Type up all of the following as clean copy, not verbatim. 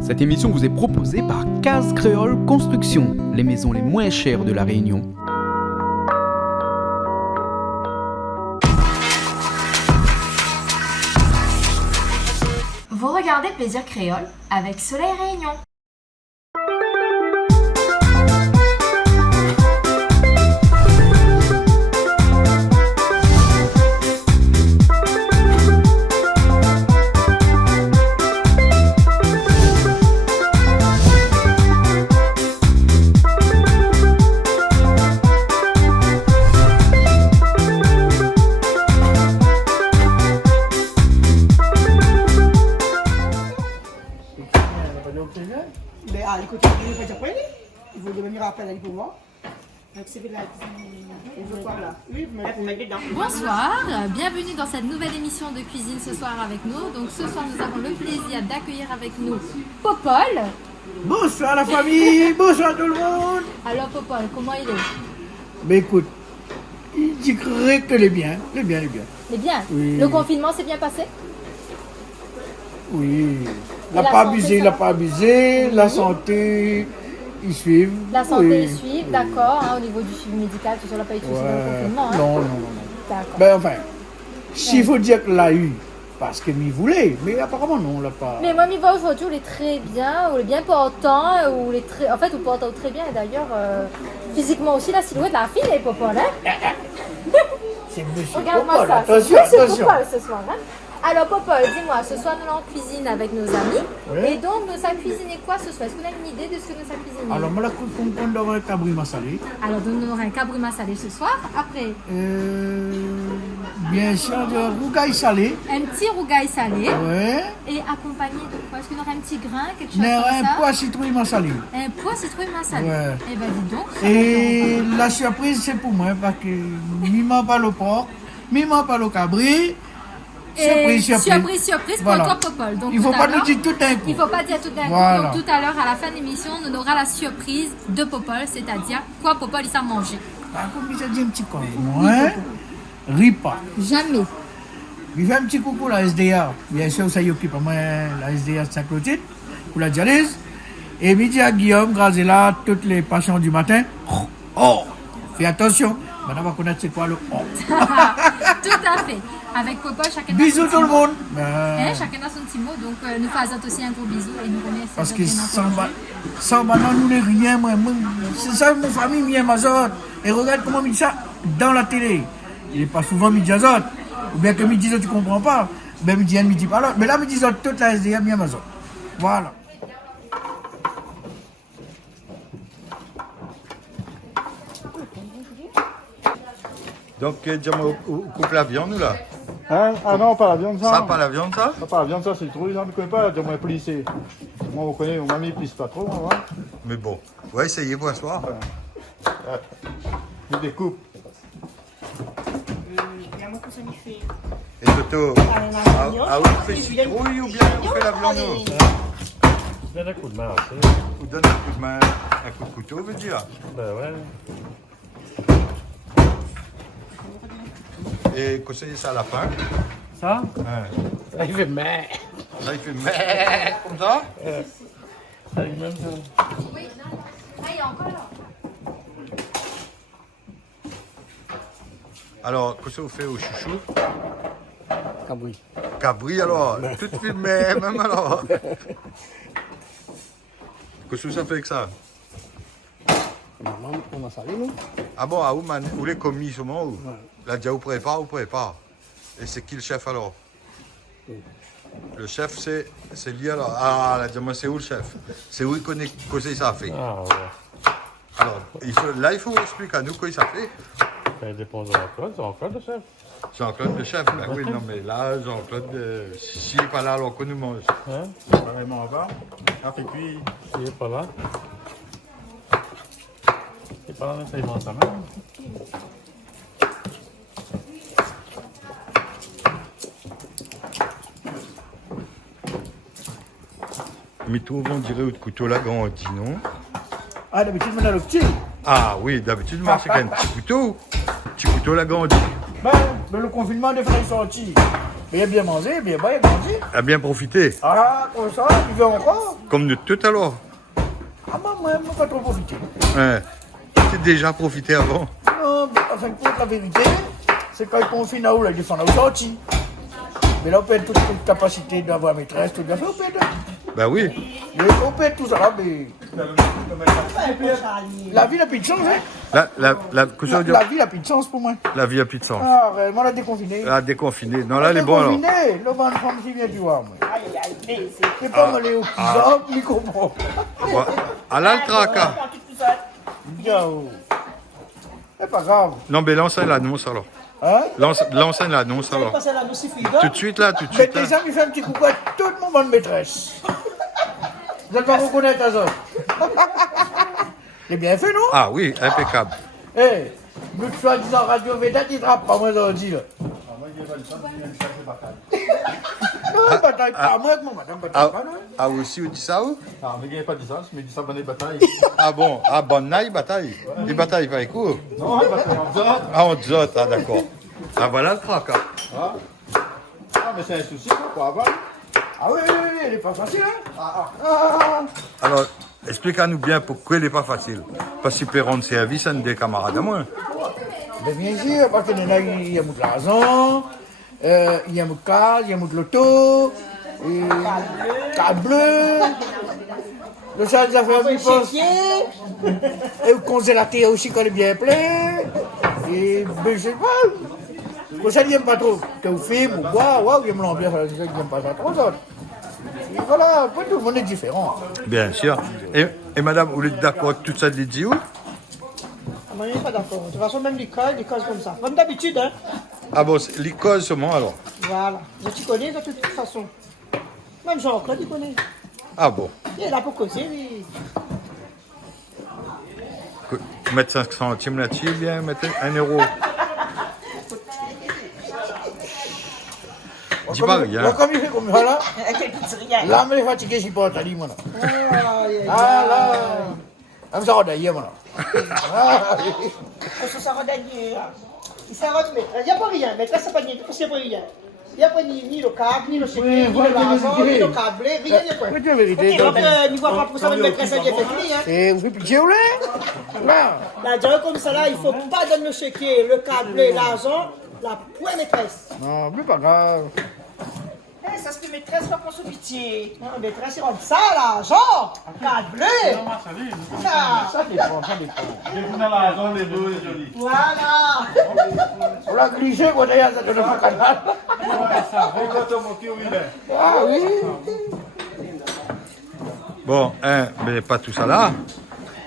Cette émission vous est proposée par Case Créole Construction, les maisons les moins chères de La Réunion. Vous regardez Plaisir Créole avec Soleil Réunion. Bonsoir, bienvenue dans cette nouvelle émission de cuisine ce soir avec nous. Donc ce soir nous avons le plaisir d'accueillir avec nous Popol. Bonsoir la famille, bonsoir tout le monde. Alors Popol, comment il est? Mais écoute, il dit que les bien. Il est bien. Oui. Le confinement s'est bien passé? Oui. Il Et n'a pas abusé, la santé, ils suivent. La santé oui. ils suivent, d'accord, au niveau du suivi médical, tout ça n'a pas été aussi dans le confinement. Hein? Non. D'accord. Ben enfin, s'il faut dire qu'il l'a eu, parce qu'il m'y voulait, mais apparemment non, on l'a pas. Mais moi, mi vois aujourd'hui, il est très bien, ou il est bien portant, ou il est très, en fait, ou portant très bien, et d'ailleurs, physiquement aussi, la silhouette, la fille, elle est Popol, hein? C'est monsieur Regarde-moi Popol, ça, attention, c'est attention. Popol ce soir, hein? Alors Popol, dis-moi, ce soir nous allons en cuisine avec nos amis, Oui. et donc nous allons cuisiner quoi ce soir? Est-ce qu'on a une idée de ce que nous allons cuisiner? Alors, moi, la on doit avoir un cabri massalé. Alors donc, nous aurons un cabrima salé ce soir, après Bien sûr, de rougail salé. un petit rougail salé, Ouais. et accompagné de quoi? Est-ce qu'on aura un petit grain, quelque chose Mais comme un ça? pois citrouille massalé. Un pois citrouille salé. Ouais. Eh ben dis donc. ça Et la surprise, c'est pour moi, parce que mi-m'en pas le porc, mi-m'en pas le cabri. Et Surprise. surprise Voilà. pour toi, Popol. Donc, Il ne faut tout à pas nous l'heure- dire tout d'un coup. Il ne faut pas dire tout d'un coup. Voilà. Donc, tout à l'heure, à la fin de l'émission, on aura la surprise de Popol, c'est-à-dire quoi Popol, il s'est mangé. Ah, comme il a dit un petit con, moi, hein? Ripa. Jamais. Il fait un petit coucou à la SDA. Bien sûr, ça y occupe moi la SDA de Saint-Clotilde pour la dialyse. Et midi à Guillaume, Grazella, toutes les patients du matin. Oh, fais attention. Maintenant, on va connaître c'est quoi le oh. Tout à fait. Avec Popol, chacun a Bisous son tout petit le mot. monde. Chacun a son petit mot. Donc, nous faisons aussi un gros bisou et nous remercions. Parce que bien entendu. sans maintenant, nous n'est rien. C'est ça, mon famille, mi Amazon. Et regarde comment il dit ça dans la télé. Il n'est pas souvent midi Azot. Ou bien que midi Azot, tu ne comprends pas. Ben midi Anne, midi pas là. Mais là, midi Azot, toute la SDA, mi Amazon. Voilà. Donc, on coupe la viande, nous, là. Hein? Ah non, pas la viande, ça. Ça, pas la viande, ça? Ça, pas la viande, ça, c'est le trou. Non, mais connais pas, dis-moi policier. Moi, on connaît, mon mamie plisse pas trop, hein. Mais bon, on va essayer pour un soir. Je découpe. Et Toto, vous faites citrouille ou bien on fait la viande, nous? Donne un coup de main, Vous donnez un coup de main, un coup de couteau, veut dire. Ben ouais. Et conseillez ça à la fin. Ça? Hein. Ça, il fait mais. Là, il fait mais comme ça. Ça, il même ça. Alors, qu'est-ce que vous faites au chouchou? Cabri. Cabri, alors. Tout filmé, même alors. Qu'est-ce que ça fait que ça? Maman, on a salé, nous? Ah bon, où les commis, comment? Là, déjà, vous prépare. Et c'est qui le chef alors? Le chef, c'est lié alors. Ah, là, dis-moi, c'est où le chef? C'est où il connaît quoi ça fait? Ah ouais. Alors, il faut expliquer à nous quoi ça fait. Ça dépend de Jean-Claude, c'est Jean-Claude le chef. Jean-Claude le chef, ben oui, non mais là, Jean-Claude, s'il n'est pas là, alors qu'on nous mange. Hein? Carrément en bas. Ah, et puis, Il est pas là. Il est pas là, ça, il mange sa main. Mais tout, on dirait au couteau là, grandi, non? Ah, d'habitude, on a le petit. Ah oui, d'habitude, moi, c'est qu'un petit couteau. Petit couteau là, grandi. Ben, le confinement, des fois, il est sorti. Mais il a bien mangé, bien boire, il a mangé. A bien profité. Ah, comme ça, il veut encore. Comme de tout à l'heure. Ah, moi, je pas trop profité. Ouais. Tu déjà profité avant. Non, en fin de compte, la vérité, c'est quand il confine là où là, il descend là où sorti. Mais là, on perd toute capacité d'avoir maîtresse, tout bien fait, on perd. Ben oui. Mais on perd tout ça là, mais. La vie n'a plus de chance, hein. Que ça veut dire? La vie n'a plus de chance pour moi. La vie a plus de sens. Ah, réellement, la déconfinée. La déconfinée. Non, là, elle est bonne alors. Déconfinée, le ventre femme si bien, tu vois, moi. C'est pas mal au pizza, ni comprend. Ouais. À là, le tracas. Yao. C'est pas grave. Non, mais l'enseigne l'annonce alors. Hein? L'enseigne l'annonce alors. Tout de suite là, tout de Mais suite là. déjà, il fait un petit coucou à tout le monde, bonne maîtresse. Vous allez pas reconnaître à ça. C'est bien fait, non? Ah oui, impeccable. Eh, nous soi-disant Radio Veda, tu trappes pas moi aujourd'hui, là. Non, bataille pas moi, madame, bataille Ah, pas, non? ah aussi, vous dites ça où? Ah, mais il n'y a pas dit ça, mais il dit ça bonne bataille. Ah bon, ah bonne naille, bataille. Les batailles pas court. Non, bataille en dehors. Ah, on dit ah d'accord. Ah voilà le tracas. Ah, mais c'est un souci, quoi, pour avoir. Ah oui, elle est pas facile, hein? Alors, explique-nous bien pourquoi il n'est pas facile. Parce qu'il peut rendre service à un des camarades à moi. Ben bien sûr, parce qu'il y en a, il y a de l'argent, il y a de case, il y a de l'auto, carte bleue, le charge des affaires du poste, et le congélateur aussi quand il est bien plein, et ben je sais pas, pour ça il n'aime pas trop que vous filmez, ou boire, waouh, il aime l'ambiance, il n'aime pas ça trop d'autres. Et voilà, tout le monde est différent. Bien sûr. Et madame, vous êtes d'accord avec tout ça de dit où? Moi, je ne suis pas d'accord. De toute façon, même l'école comme ça. Comme d'habitude, hein. Ah bon, l'école seulement alors? Voilà. Je te connais de toute façon. Même Jean-Claude, il connaît. Ah bon. Il est là pour causer, lui. Mettre 5 centimes là-dessus, bien, mettre 1 euro. Dis pas rien. Comme il fait comme ça là, là, je suis fatigué, je suis pas fatigué, moi. Ah là, je me sens d'ailleurs, moi. On se sort d'ailleurs. Il s'arrête, mais il n'y a pas rien. Mais là, c'est pas rien. C'est pas rien. Il n'y a pas ni le câble, ni le chéquier, ni le l'argent, ni le câblé, rien de quoi. C'est la vérité. Donc, n'y voit pas pour ça, même maîtresse, elle est fini, hein. Et vous faites pitié, vous là? Là. La dirait comme ça, là, il ne faut pas donner le chéquier, le câblé, l'argent, la pointe maîtresse. Non, mais pas grave. Eh, ça se fait maîtresse, pas pour ce pitié. Non, maîtresse, c'est comme ça, l'argent, câblé. Ça dépend, ça dépend. Et vous n'avez la raison, les deux, les jolis. Voilà. On l'a glissé, quoi, d'ailleurs, ça donne pas canal. Et quand on monte, oui, ben. Ah oui. Bon, hein, mais pas tout ça là.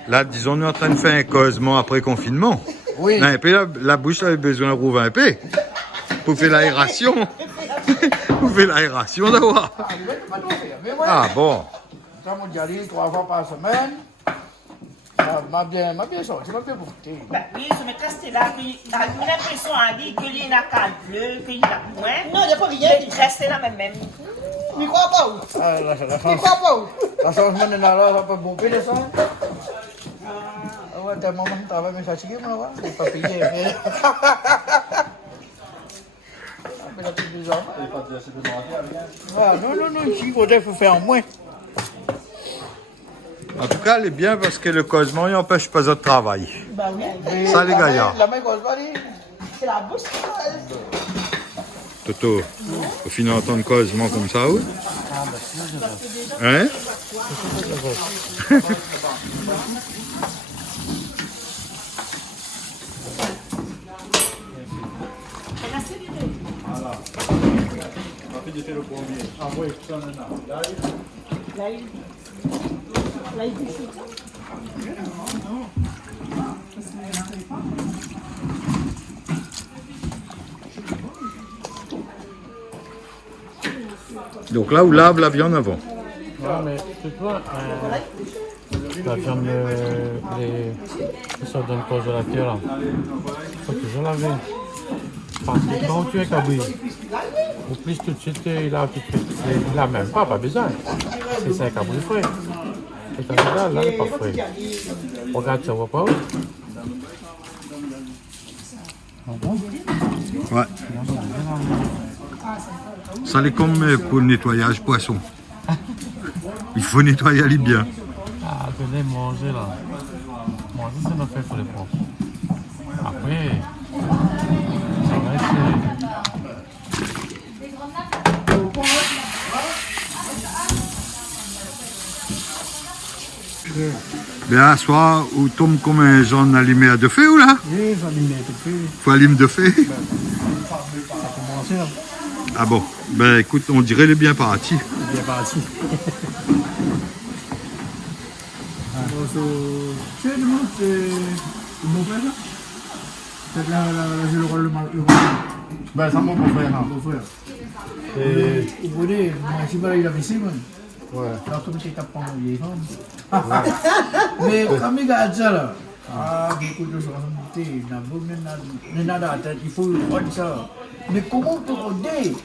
Là, disons, nous en train de faire un causement après confinement. Oui. Un peu, la bouche avait besoin de rouvrir un peu. Pour faire l'aération. Pour faire l'aération d'abord. Ah, il va pas trop faire. Mais ouais. Ah bon. Ça m'a dit aller 3 fois par semaine. M'a bien sorti, m'a bien bouffé. Ben oui, ce maîtresse, c'est là qu'il a l'impression à dire qu'il y a une carte bleue, qu'il y a point. Non, il n'y a pas rien. Maîtresse, c'est là même. Mais crois pas où? Ah, la Mais crois pas où? La changement de là, ça peut bouffer de ça. Ah ouais, tellement mon travail me fatigué, moi, je n'ai pas payé. Mais la petite des enfants. Ah, non, ici, il faudrait faire en moins. En tout cas, elle est bien parce que le causement il n'empêche pas de travail. Bah oui. Ça, les gars. La main cause pas dit. C'est la bouche. Toto, au final, entendre causement comme ça, ou? Hein? Après, j'ai fait le premier. Ah oui, ça, non. Là, il dit ça. Donc là, on lave la viande avant. Non, mais tu vois, la viande, les sortes de congélateur, là, il faut toujours laver. Parce que quand tu es cabri, au plus tout de suite, il a même pas besoin. C'est ça, cabri frais. Et t'as regarde, là, il n'est pas frais. Regarde, ça voit pas où? Ouais. Ça c'est comme pour le nettoyage poisson. Il faut nettoyer les bien. Ah, tenez, manger là. Manger, c'est notre fait pour les propres. Après, ça va être. Mais à soir, où tombe comme un genre allumé à deux feux ou là? Oui, j'en ai mis un peu. Faut allumer de feu. Ça a commencé, là. Ah bon, ben écoute, on dirait les bien partis. C'est bien parti. Tu sais, nous, c'est le beau-frère, ça? C'est là, j'ai le rôle de mal. Ben, ça mon beau-frère. Hein. Beau-frère. Et... Vous voyez, moi, je sais pas, il avait 6 mois. Ouais. Alors, comme c'est capable de vieille femme. Mais quand il a ça, là, beaucoup de choses sont nada, il faut rendre ça. Mais comment te rôder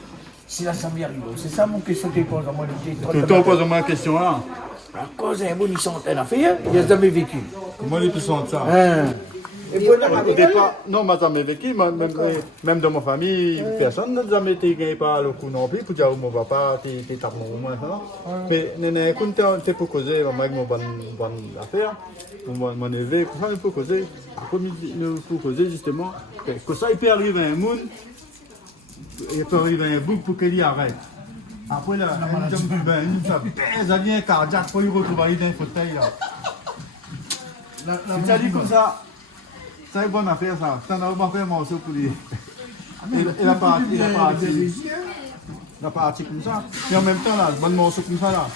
si là, ça m'y arrive? C'est ça mon question que je pose à moi. Tout le temps, pose-moi la question là. À cause d'un bon, ils sont en affaire, il n'a jamais vécu. Comment tu sens ça? Et puis, Au départ, non, mais jamais vécu, même dans ma famille, personne n'a jamais été gagné par le coup non plus, pour dire mon papa, t'es tapé au moins, mais quand t'es pour causer, avec mon bonne affaire, mon élevé, ça il faut causer, il faut causer justement, que ça il peut arriver à un monde, il peut arriver à un bouc pour qu'il y arrête. Après là, ça vient cardiaque, pour y retrouver dans un fauteuil là. C'est dit comme ça. C'est une bonne affaire ça. C'est une bonne affaire morceau pour lui. Il a parti comme ça. Et en même temps là, bon morceau comme ça là.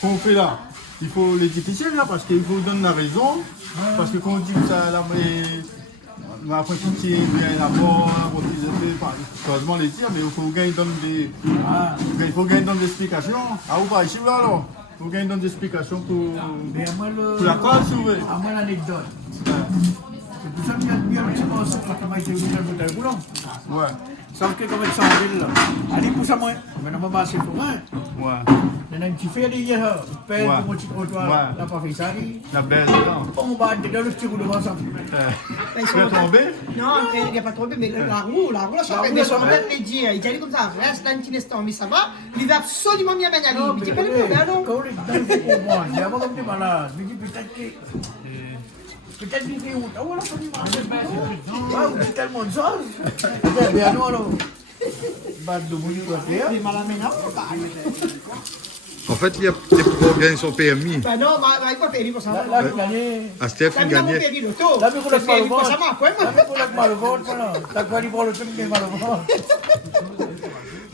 Qu'on fait là, il faut les difficiles là parce qu'il faut donner la raison. Parce que quand on dit que ça là, après tout qui est bien la mort, heureusement les dire, mais il faut gagner des explications. Ah ou pas ici là alors. Il faut gagner des explications pour la cause souvent. À moi l'anecdote. C'est tout ça qui a bien un petit peu ça quand on a été venu dans le fauteuil roulant. Ouais. Sauf que comme ça en ville là, allez pour ça moi, mais non maman c'est pour moi. Ouais. Il y a un petit fait hier, il pèse pour mon petit trottoir, n'a pas fait ça. La baisse là. On va dans le petit roue devant ça. Il va tomber? Non, il n'y a pas tombé, mais la roue, là, ça fait des choses, les dire. Il dit comme ça, reste là un petit instant, mais ça va. Il va absolument bien manier. Il dit pas le problème, non? Quand on est dans le comprendre, il y a pas comme des malades. Je dis peut-être que. Peut-être qu'il fait où? Ah voilà, ça dit mal. Ah, vous dites tellement de choses. C'est bien, non, alors. Bah, de vous dire, c'est mal à ménage. En fait, il y a des pour gagner son PMI. Bah non, il faut payer pour ça. Là, il gagne. À Steph, il gagnait. Là, il faut Là, il faut le mal au ventre. Ça va, quoi? Là, il faut le mal au ventre. Là, il faut le truc qui est mal au ventre.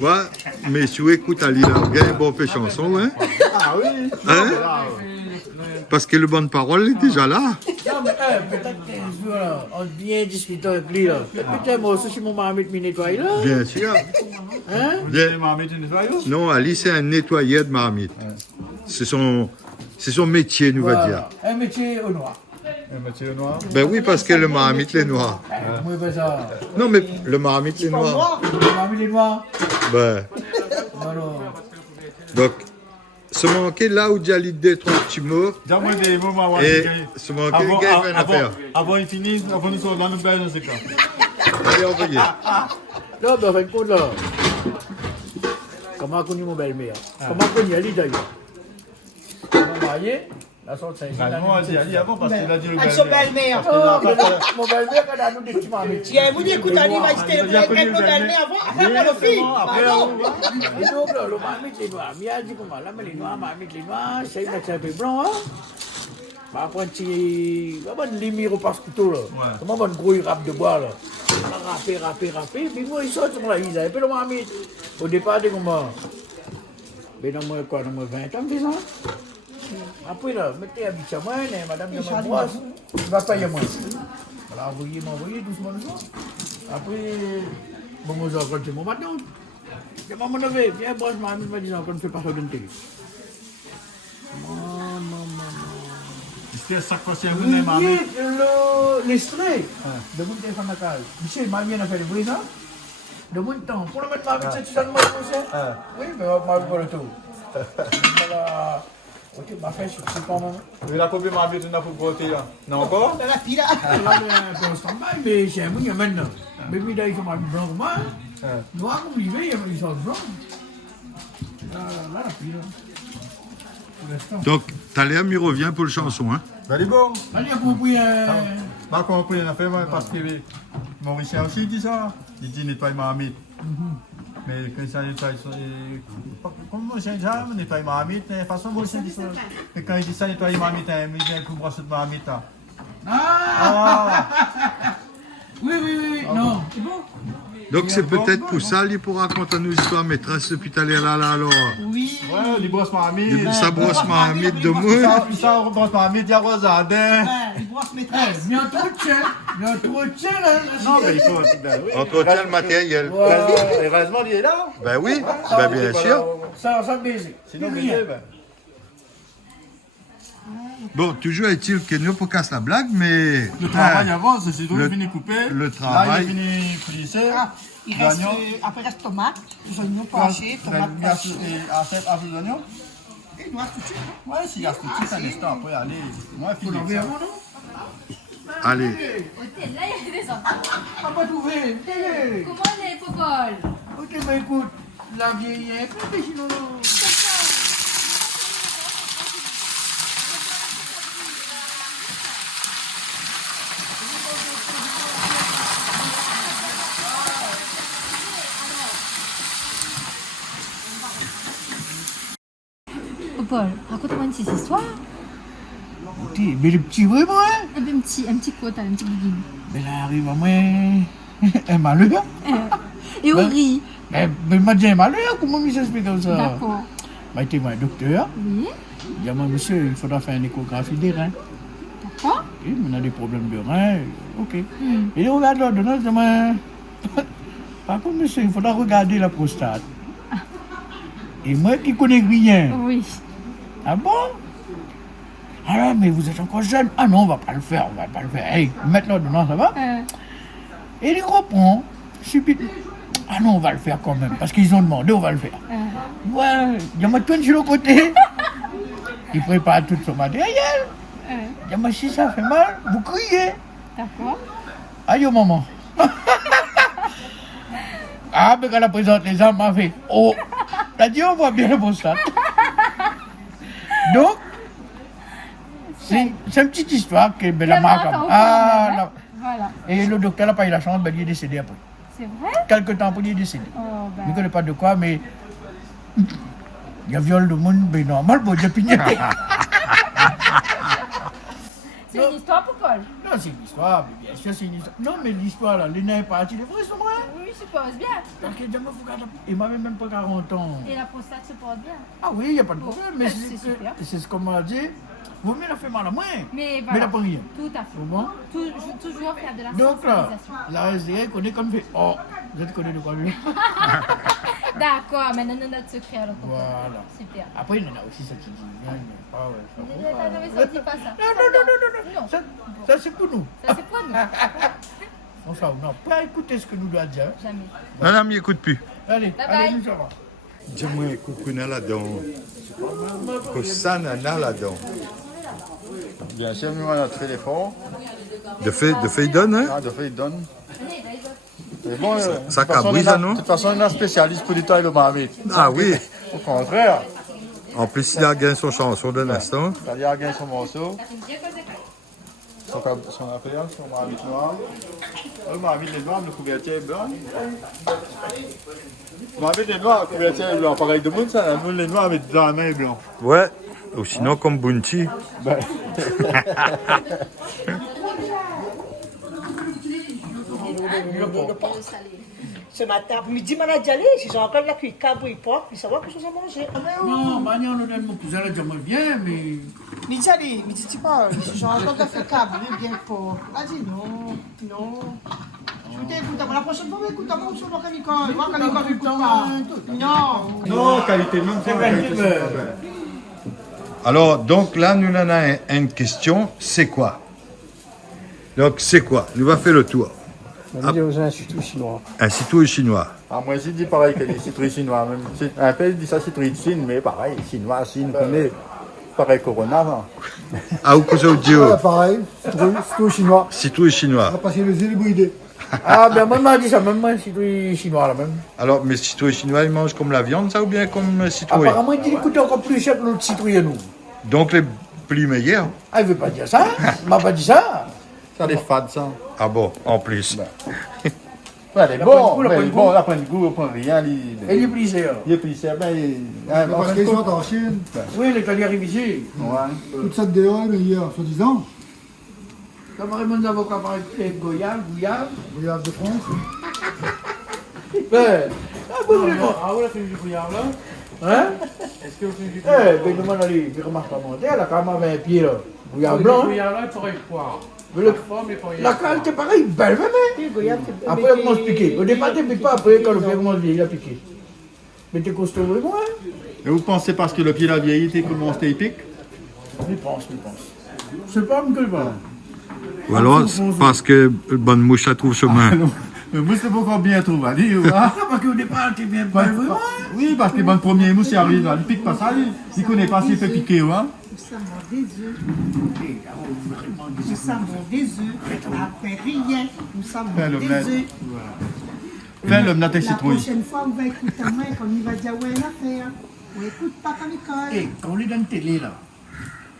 Ouais, mais si tu écoutes Ali, là, gagne bon peu chanson, hein? Ah oui. Hein? Parce que le bonne parole est déjà là. Non, mais peut-être qu'un jour, on bien discuter avec lui. Peut-être moi aussi, si mon mari me nettoie là. Bien sûr. Hein? Les marmites, tu nettoies? Non, Ali, c'est un nettoyeur de marmite. C'est son métier, nous va dire. Un métier au noir. Un métier noir? Ben oui, parce que le marmite, est noir. Moi, ben ça. Non, mais le marmite, est noir. Le marmite est noir. Ben, Alors. donc, se manquer là où il y a l'idée, trois petits mots. Dis-moi des moments où Et se manquer, il gagne une affaire. Avant il finit, avant nous sortir dans le bain, je sais pas. Allez, envoyez. Là, ben, avec quoi là? Comment a connu mon belle-mère? Comment a connu Ali d'ailleurs? Comment marié? La sorte, c'est Ah non, elle dit avant parce qu'il a dit le Avec son belle-mère. mon belle-mère, elle a nous des petits marmites. Si elle vous dit, écoute, Ali va jeter le avec mon belle-mère avant, après le fille. Pardon. Et donc, là, le marmite, les noirs. Mais elle dit comment? Là, mais les noirs, marmite, les noirs, c'est une un peu blanc, hein? Bah, après, un petit. Comment une limire au passe-couteau, là? Comment un gros rap de bois, là? Rapper. Puis moi, ils sortent sur la île, un peu le marmite. Au départ, des comment? Mais dans moi, quoi, dans moi, 20 ans, fais ça? Après, là, mettez habitué à moi, madame de ma boisse, il va payer moi. Voilà, m'envoyer doucement. Après, bon, moi, j'ai encore mon maintenant. Je vais m'en lever, viens, bosse, ma amie m'a dit qu'on ne fait pas ça d'une télé. C'est chaque fois que vous avez marmite. L'extrait de mon téléphone natal. Monsieur, ma mère a fait le bruit, ça? De mon temps. Pour le mettre ma amie, c'est ça le mot français? Oui, mais on va pas le tout. Voilà. Ok, ma fête, je sais pas moi. Il a combien de marmite on a pour broter là? Non encore? Dans la pile. Là, mais un peu en stand-by, mais c'est un mouille maintenant. Mais il faut ma blanc, moi. Noir comme l'hiver, ils sont blancs. Là, la pluie, là. Pour l'instant. Donc, Talem, il revient pour le chanson, hein? Ben, il est bon. Allez, on compris. Pas compris, on a fait, parce que Mauricien aussi dit ça. Il dit nettoie ma amie. Mais quand ça nettoie, comme Mauricien dit ça, nettoie ma amie, de toute façon, Mauricien dit ça. Et quand il dit ça, nettoie ma amie, il dit un coup de brosse de ma amie. Ah! Oui. Non, c'est bon. Donc, c'est peut-être pour ça, il pourra raconter nos histoires maîtresse depuis t'aller là, alors. Oui. Ouais, il brosse ma amie. Ça brosse ma amie de moi. Ça brosse ma amie, il y a Rosadin. Il brosse maîtresse. Mais entretien, là. Non, mais il faut. Entretien le matériel. Heureusement, il est là. Ben oui, ben bien sûr. Ça baiser. Sinon, baiser, ben. Bon, toujours est-il que nous pour casser la blague, mais... Le travail avance, c'est tout, il finit coupé. Le travail... Là, il finit plisser. Il reste, après, il reste tomates, les oignons pochés, tomates pochées. Assez d'oignons. Il doit tout de suite. Ouais, s'il y a tout de suite, un instant après, allez. Moi, Faut l'enlever ça. avant, non? Allez. Là, il y a des enfants. On va trouver. Comment les popoles? Ok, bah écoute, la vieille est écoute, sinon... Popole, raconte-moi une petite histoire. Mais le petit vraiment, hein? Un petit quote, un petit guiguine. Mais là, arrive à moi un malheur. Et on rit. Mais il m'a dit un malheur, comment il s'explique comme ça? D'accord. Il été voir un docteur. Oui. Il dit à moi, monsieur, il faudra faire une échographie des reins. D'accord. Et on a des problèmes de reins. Ok. Et il regarde l'ordonnance, il dit, moi, par contre, monsieur, il faudra regarder la prostate. Et moi qui connais rien. Oui. Ah bon? Ah mais vous êtes encore jeune. Ah non, on va pas le faire. Hey, mettre l'ordonnance, ça va? Et il reprend. Subitement. Ah non, on va le faire quand même. Parce qu'ils ont demandé, on va le faire. Ouais, il y a ma tourne sur le côté. Il prépare tout son matériel. Il y a ma si ça fait mal, vous criez. D'accord. Aïe, maman. Ah, mais quand la présente les armes m'a fait. Oh, t'as dit, on voit bien le prostate. Donc, c'est une petite histoire que la marque. Ah, là. Voilà. Et le docteur n'a pas eu la chance, ben, il est décédé après. C'est vrai? Quelque temps après, il est décédé. Oh, ben. Je ne connais pas de quoi, mais il y a viol de monde, mais normal pour dire pigner. C'est une histoire, Popole? Non, c'est une histoire, mais bien sûr, c'est une histoire. Non, mais l'histoire, là, les nains est parti, les vrais sont moi. Oui, je suppose bien. Il m'avait même pas 40 ans. Et la prostate se porte bien. Ah oui, il n'y a pas de problème, mais c'est super. c'est ce qu'on m'a dit. Vaut mieux la faire mal à moi, Mais mais voilà. la pas rien. Tout à fait. Bon? Toujours faire de la Donc là, sensibilisation. la SDA connaît comme fait. Oh, vous êtes connu de quoi lui? D'accord, maintenant notre secret alors. Popole. Voilà. Super. Après, il y en a aussi cette petite mais pas ouais. Non, mais ça ne dit pas ça. Non. Ça c'est pour nous. Ça, c'est pour nous. On s'en n'a pas écouté ce que nous doit dire. Jamais. Non, non, mais écoute plus. Allez, Bye allez, bye. nous allons. Dis-moi, coucou, là-dedans. Que ça, nana, là-dedans. Bien sûr, nous, on a fait l'effort. De fait, il donne, hein? Ah, de fait, il donne. C'est bon, ça cabrise, non? De toute façon, on est un spécialiste pour nettoyer le marmite. Ah oui. Au contraire. En plus, il a gagné son chanson d'un instant. Il a gagné son morceau. Son appel, son marmite noir. Le marmite est noir, le couvertier est blanc. Le marmite est noir, le couvertier est blanc. Pareil de monde, ça, nous, les noirs, mais dans la main est blanc. Ouais. Ou sinon, comme Bunty. Ben. Ce matin, après-midi, on a dit aller, si j'ai encore la cuite cabri porc, puis savoir que je vais manger. Non, Magnan, on donne mon cousin, là, j'aimerais bien, mais. Midi, allez, midi, tu parles. Si j'ai encore la cuite cabri, bien porc. Ah, dis non, non. Je t'écoute, la prochaine fois, écoute-moi sur le camicole. Moi, camicole, je n'écoute pas. Non. Non, qualité, même c'est qualité. Alors, donc là, nous en avons une question. C'est quoi? Donc, c'est quoi? Nous va faire le tour. On dit aux un citrouille chinois. Un citrouille chinois. Ah, moi, je dis pareil que les citrouilles chinois. Même, un peu, dit ça citrouille de Chine, mais pareil, chinois, Chine, connaît. Pareil, Corona. Ah, ou quoi ça vous dit? Pareil, citrouille chinois. Citrouille chinois. On va passer les îles bridées. Ah, ben moi, m'a dit ça, même moi, citrouille chinois, là, même. Alors, mais citrouille chinois, ils mangent comme la viande, ça, ou bien comme citrouille? Apparemment, il dit qu'il coûte encore plus cher que l'autre citrouille à nous. Donc, les plus meilleurs. Ah, il veut pas dire ça. Il m'a pas dit ça. Ça des fades, ça. Ah bon, en plus. Ouais, les bons, bon, après le goût, on prend rien. Et il est plissé, hein. Il est plissé, ben... Parce qu'ils sont en Chine. Oui, les Italiens arrivent ici. Ouais. Toute cette dehors, mais hier, soi-disant. Comme Raymond Avocat par exemple, Goyave. Voyage de France. Ben, ah, bon, vraiment. Ah, vous l'avez fait du brouillard là? Hein? Est-ce que vous faites du Eh, brouillard? ben, nous, on allait, il remarque pas monter, elle a quand même un pied, là. Bouillard Le blanc, hein. brouillard là, il faudrait le poire. Mais le- La forme, il faudrait La cale, c'est pareil, belle, même, hein. Après, elle commence à piquer. Au départ, tu piques pas, après, quand le pied commence à vieillir, il a piqué. Mais t'es costaud, vraiment, hein? Et vous pensez parce que le pied a vieilli, t'es commencé à pique? Je pense. C'est pas me que pas. Ou alors, parce que bonne mouche, la trouve chemin. Mais moi, c'est pas encore bien trouvé, allez, ouais. Ah, parce qu'au départ, t'es bien belle, vraiment. Oui, parce que bon premier mousse, il arrive, il pique pas ça, il connaît pas s'il fait piquer, ouais. Nous sommes des œufs. Nous sommes des œufs. Après rien, nous sommes Fais le des bled. œufs. Fais le mnat avec La citrouille. prochaine fois, on va écouter à moi quand il va dire ouais, une affaire. On écoute pas comme école. Et quand on les donne télé, là,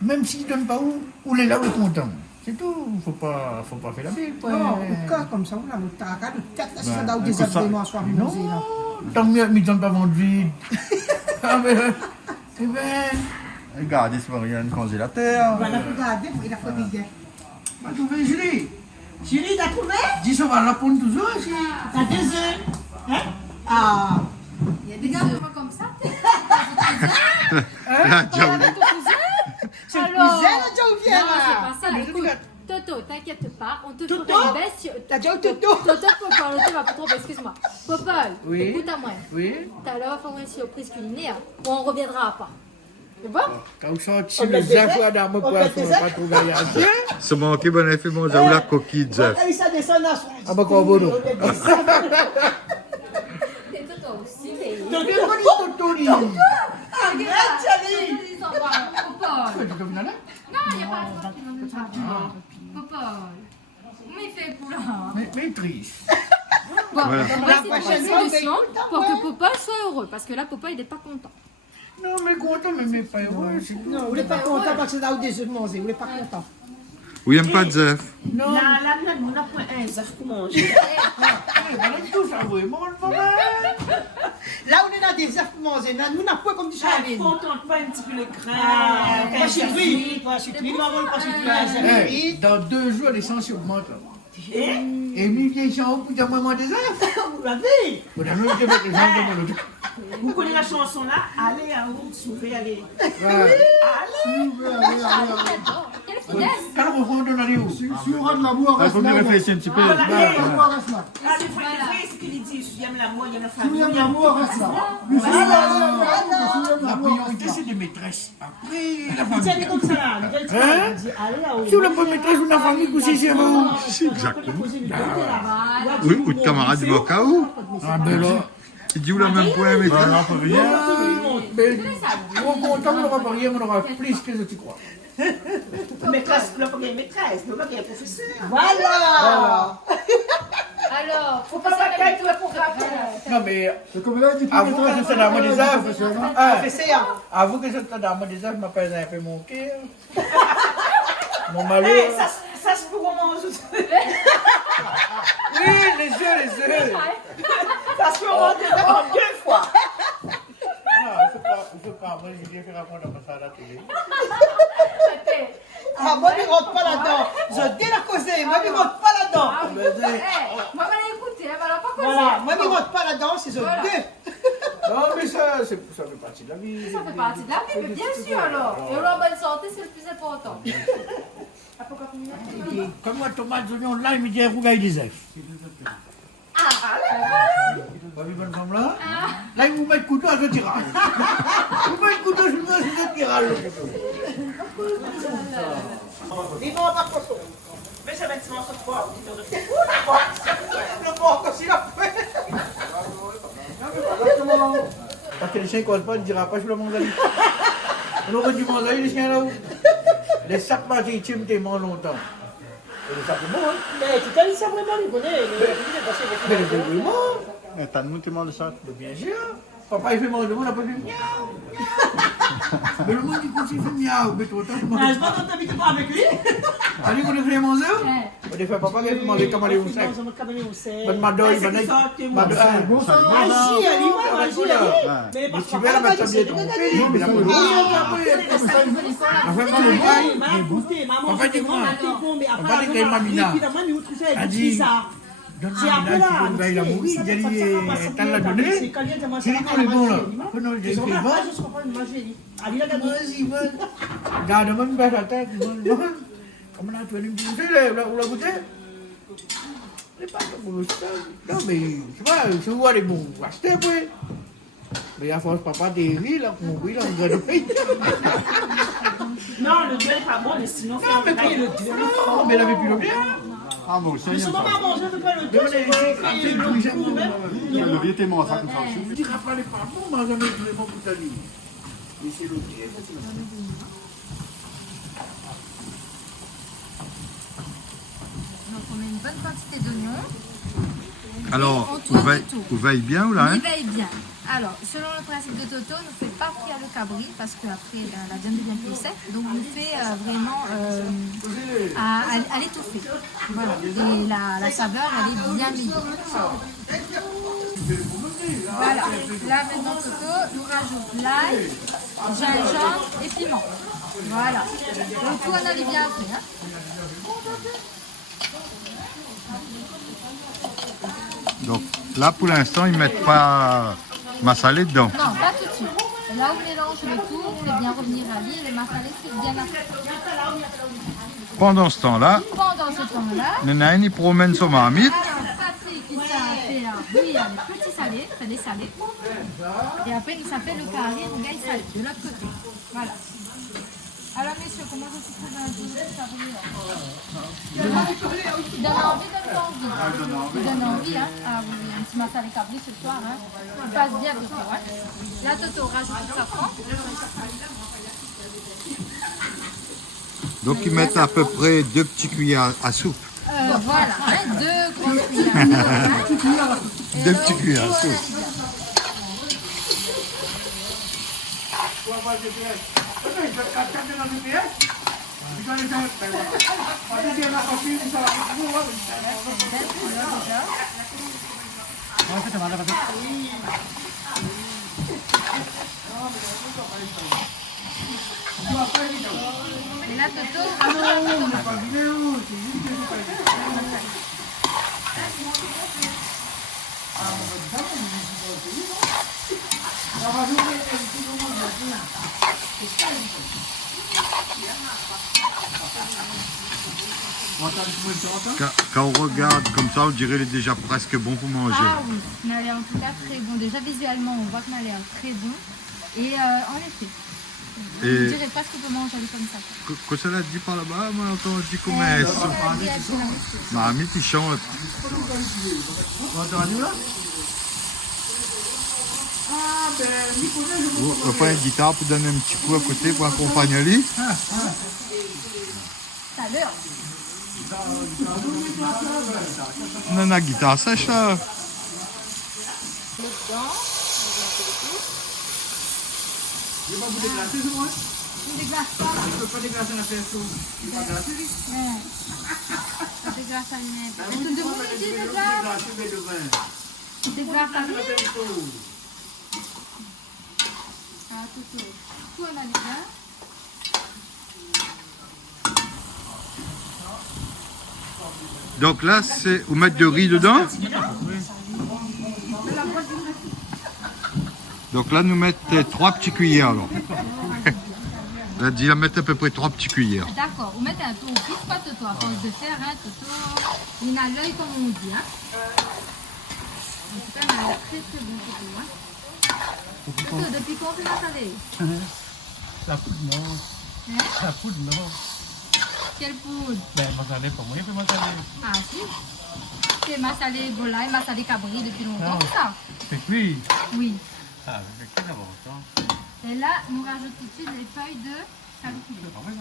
même s'ils ne donnent pas où, on est là, on est content. C'est tout. Faut pas faire la bille. Non, au cas comme ça, on a le taca, le tête, ça doit des écoute ça. abonnements soir Non, tant mieux, mais ils donnent pas vendre vide. Ah, mais, eh ben, Regardez, c'est pas rien, un congélateur. Voilà, regardez, il a fait bien. pas trouvé, Julie. Julie, t'as trouvé? Dis ça va la prendre toujours ici. T'as 2 œufs? Hein? Ah! Il y a des gars comme ça. La diaou. C'est le Alors, cousin, la Jovienne! non, c'est pas ça. Écoute, Toto, t'inquiète pas, on te Toto? fera une baisse. T'as déjà eu Toto? Toto, Popol, tu vas pas trop, excuse-moi. Popol, Oui. écoute à moi. Oui. Tout à l'heure, on va faire une surprise culinaire où on reviendra pas. C'est bon? Quand vous sortez les infos dans mon poisson, on va pas trouver rien. Se manquer, bon effet, mon jaou, la coquille de Jeff. Allez, ça descend là. Ah, bah, quoi, bon, non. Et Toto aussi, mais. Totoli. Arrête, Charlie! Popol. Tu comme là? Non, il n'y a pas de fois qui va nous faire. Popol. Comment il fait pour là? Mais triste. Bon, Voilà. on va essayer de trouver une solution pour que Popol soit heureux. Parce que là, Popol, il n'est pas content. Non, mais content, mais pas heureux. c'est tout. Non, vous n'êtes pas content parce que c'est là où des œufs de manger. Vous n'êtes pas content. Oui, aime pas de Jeff. Non, Là, on a point un œuf pour manger. on a tous avoué, mon moment. Là, on est dans des œufs pour manger. Là, nous, on n'a pas comme du Ah, chaline. contente pas un petit peu le grain. Pas surpris. Pas surpris. Nous avons pas surpris. Hey, dans 2 jours, l'essence augmente. Eh? Et lui vient ici en haut pour dire moi des œufs. Vous l'avez? On a même été mettre les gens dans le Vous connaissez la chanson là? Allez en haut, souvez, allez. Quelle finesse! Quand on rentre dans les hauts. Si on aura de l'amour, Il reste faut bien là. réfléchir un petit peu. Voilà, Si eh, on aura, reste là. ah, le frère, ce qu'il dit, il aime l'amour, il aime la Si on famille. aime l'amour, reste là. Mais si on aime La l'amour, priorité, reste là. c'est des maîtresses. Après, la Il tient famille. comme ça là. Il dit, allez là haut. Si on n'a pas de maîtresse, on a famille couchée chez vous. C'est exactement. Voilà. Oui, ou de camarade du Bocao. Ah, ben là. Il dit où la même point, mais On n'a pas rien. Mais, trop content, on n'aura pas rien, on aura plus que ce que tu crois. Maîtresse, il n'y a pas de maîtresse, il n'y a pas de professeur. Voilà! Alors, Faut pas batailler pour la programme. Non, mais C'est comme là, il dit avoue que c'est la main des œufs. Ah, Professeur. avoue que c'est la main des œufs, m'a pas un peu mon cœur. Mon Eh, malheur. ça se peut qu'on mange. Oui, les œufs. Ça se peut qu'on mange deux fois. Ah, c'est pas, moi, je viens faire apprendre ça à la télé. Ah, moi, je ne rentre pas là-dedans. Je dis la causer. Moi, je ne rentre pas là-dedans. moi, je vais l'écouter, elle va pas causer. Voilà. Moi, je ne rentre pas là-dedans. C'est je deux. Non, mais ça fait partie de la vie. Ça fait partie de la vie, mais bien sûr alors. Et on est en bonne santé, c'est le plus important. Comme moi, tomates, oignons, là, il me dit, rougaille des œufs. Vous avez bonne femme là? Là, ils vous mettent couteau à ce tirage. Vous mettez couteau sur moi, c'est ce tirage. Ils vont pas coton. Mais j'avais un petit morceau de poivre. Le porc aussi, il a fait. Parce que les chiens ne causent pas, ne dira pas, je le mangeais. On aurait dû manger les chiens là-haut. Les sacs mangés, ils tiennent tellement longtemps. ça c'est bon, hein. Mais tu t'as dit ça vraiment, les bonnets, mais vraiment. T'as nous tu manges ça. Bien sûr. Papa il fait manger, on n'a pas fait miaou. Mais le monde il continue de faire miaou, mais toi, Je m'entends t'habiter pas avec lui. Allez, on fait manger. On fait papa qui fait manger comme aller au sec. Bonne madoille, bonne madoille. Magie, mais parce que tu vas la mettre bien ton pays, mais la police. Papa dit comment? Papa dit qu'il m'a mis là. A dit. C'est après là, il a mouru, il a dit, t'as la donnée. C'est quand il est bon là. Je comprends une magie. Allez, la gagné. Garde, moi, je vais la tête. Comment là, tu vas nous goûter, là, ou la goûter? C'est pas comme ça. Non, mais, je sais pas, si vous voulez, bon, achetez, oui. Mais à force, papa, t'es ri, là, mon oui, là, on doit le payer. Non, le duel n'est pas bon, mais sinon, non, mais quand il le duel, non, mais elle avait plus le bien. Ah bon, ça y est. Ils sont pas mangés, je veux pas le duel. Le vieux témoin, ça comme ça. Je dirais pas les parents, mais jamais vraiment pour ta vie. Et c'est le bien. Donc on met une bonne quantité d'oignons. Alors, on veille bien ou là, hein? Il veille bien. Alors, selon le principe de Toto, on ne fait pas frire le cabri parce qu'après la viande devient plus sec. Donc on fait vraiment à l'étouffer. Voilà. Et la saveur, elle est bien meilleure. Voilà. Là maintenant Toto nous rajoute l'ail, gingembre et piment. Voilà. Donc tout on allait bien après. Hein. Donc là, pour l'instant, ils ne mettent pas massalé dedans. Non, pas tout de suite. Là, on mélange le tout, on fait bien revenir à lui et le massalé, c'est bien après. Pendant ce temps-là, Nana, il promène son marmite. Alors, Patrick, il s'est fait là, oui, les petits salés, fait des salés. Et après, il s'appelle le carré, on gagne salé, de l'autre côté. Voilà. Alors, messieurs, comment je suis trouvé un peu carré Il donne envie, il donne envie, hein. Ah oui, un petit massalé cabri ce soir, hein. Il passe bien, Toto, hein. Là, Toto, rajoute du safran. Donc ils mettent à peu près 2 petites cuillères à soupe. Voilà, hein, 2 grandes cuillères. 2 petites cuillères à soupe. Et là, Toto, Quand on regarde comme ça, on dirait qu'il est déjà presque bon pour manger. ah oui, il a l'air en tout cas très bon. Déjà visuellement, on voit qu'il a l'air très bon. Et en effet, je dirais pas ce qu'on peut manger comme ça. Quand ça l'a dit par là-bas, moi on dit comment est-ce que marmite il chante. On prend une guitare pour donner un petit coup à côté pour accompagner lui. Ça l'heure. On a une guitare sèche là. Je vais pas vous déglacer, c'est moi. Tu déglaces pas là. Je ne peux pas déglacer la terre chaude. Je ne vais pas déglacer. Tu déglaces à l'humain. Et tout de bon, tu déglaces. Tu déglaces à l'humain. Ah, tout. Tout on a déjà. Donc là, c'est vous mettre de riz dedans. Donc là, nous mettons 3 petites cuillères. Alors. Là, dit à mettre à peu près 3 petites cuillères. D'accord, vous mettez un peu au pif, pas Toto, à force de faire, hein, Toto, il a l'œil comme on dit. Hein. En tout cas, il a l'air très très bon, Toto. Hein. Toto, depuis quand tu l'as salé? La poudre, non. Hein? La poudre, non. Quelle poudre? Ben, massalé, pour moi, il fait massalé. Ah si. C'est massalé volaille, massalé cabri depuis longtemps, Non. tout ça? C'est cuit. Oui. Ah, c'est cuit d'abord, ça. Et là, nous rajoutons tout de suite les feuilles de calicule. Ah oui,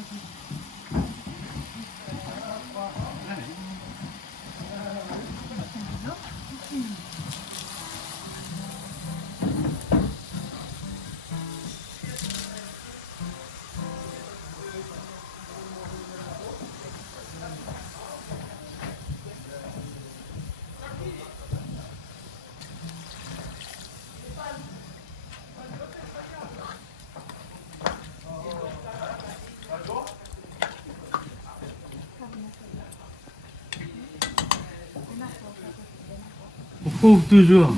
Ouvre toujours.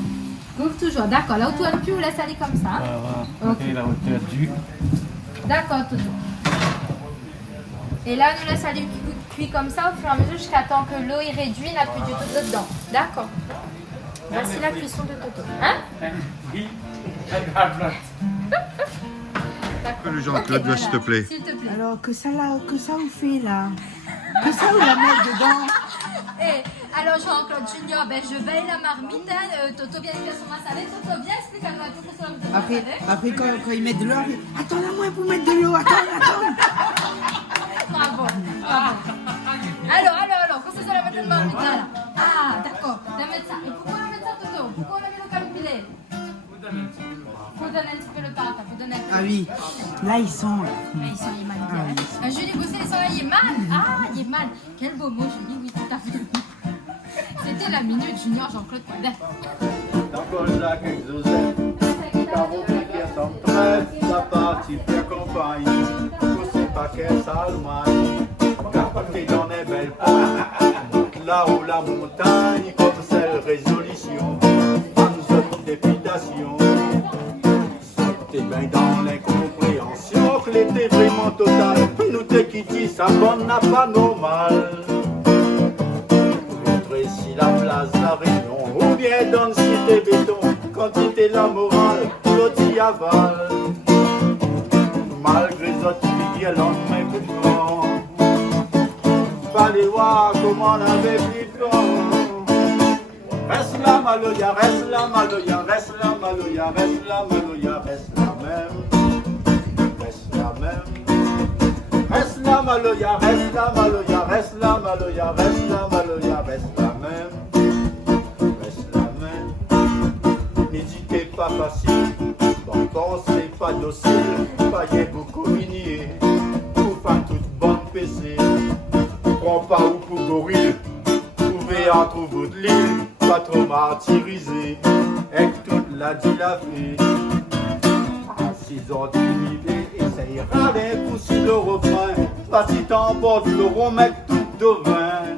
Couvre toujours, d'accord. Là où tu as plus, on laisse aller comme ça. Voilà. Ok, la hauteur du. D'accord, Toto. Et là, on nous laisse aller cuire comme ça au fur et à mesure jusqu'à temps que l'eau est réduite, il n'y a plus du tout dedans. D'accord. Voici la cuisson de Toto. Hein? Oui, le Jean-Claude, s'il te plaît. S'il te plaît. Alors, que ça vous fait là? Que ça vous la mettre dedans? Alors Jean-Claude Junior, je veille la marmite. Toto vient faire son massalet. Toto, viens expliquer à nous tout ce que Après quand ils mettent de l'eau, attends là moi pour mettre de l'eau, attends. Bravo. Alors, qu'est-ce que c'est la mettre de marmite là? Ah, d'accord, on va mettre ça. Et pourquoi on va mettre ça, Toto? Pourquoi on a mis le calipilé? Faut donner un petit peu le pain, faut donner un peu. Ah oui, là ils sont là. Ils sont mal. Julie Bousset, ils sont là, il est mal. Ah, il est mal. Quel beau mot, Julie, oui, tout à fait. C'était la minute Junior Jean-Claude Poidet. Dans Paul Jacques et Joseph, Caro Piquet s'entraide, la partie fait campagne, tous ces paquets s'Allemagne, capoté dans les belles points, là-haut la montagne, comme celle résolution, en zone d'épitation, c'était bien dans l'incompréhension que l'été vraiment total, nous t'es qui dit ça bonne n'a pas normal. Si la place la Réunion ou bien dans le cité béton, quantité la morale, l'autre y avale. Malgré autres figues, l'homme est plus grand. Fallait voir comment on avait plus de temps. Reste la maloya, reste la maloya, reste la maloya, reste la maloya, reste la même. Reste la même. Reste la maloya, reste la maloya, reste la maloya, reste la maloya, reste la même. Reste la même. N'hésitez pas facile, bon pensez pas docile, payer beaucoup minier, pour faire toute bonne PC. Prends pas ou pour gorille, trouvez entre vous de l'île, pas trop martyrisé, et toute la dilapée. S'ils ont une idée, essayera des pousser le refrain. Pas si t'emportes le rond, mec, tout devin.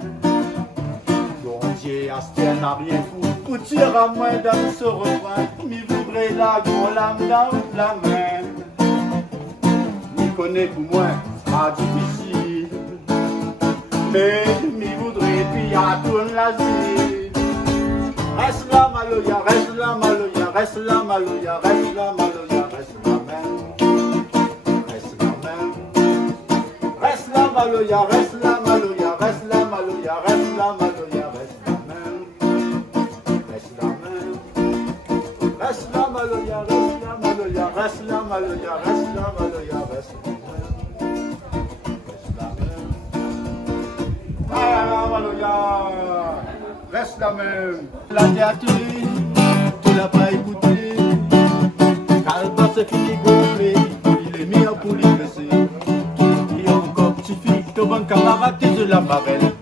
Dieu, Astère n'a rien fou. Pour tirer à moins dans ce refrain, m'y voudrait la grande lame dans la main. M'y connaît pour moi, sera difficile. Mais m'y voudrait puis à tourne l'asile. Reste la maloya, reste la maloya, reste la maloya, reste la maloya, reste la même. Reste la même. Reste la maloya, reste la maloya, reste la maloya, reste la maloya, reste la même. Reste la même. Reste la maloya, reste la maloya, reste la maloya, reste la maloya, reste la même. Reste la même. Ah, maloya, reste la même. La diatrice, tu l'as pas écouté. Calva se finit gonflé, il est mis en pour l'y baisser. Et encore petit fille, ton bon camarade, t'es de la marelle.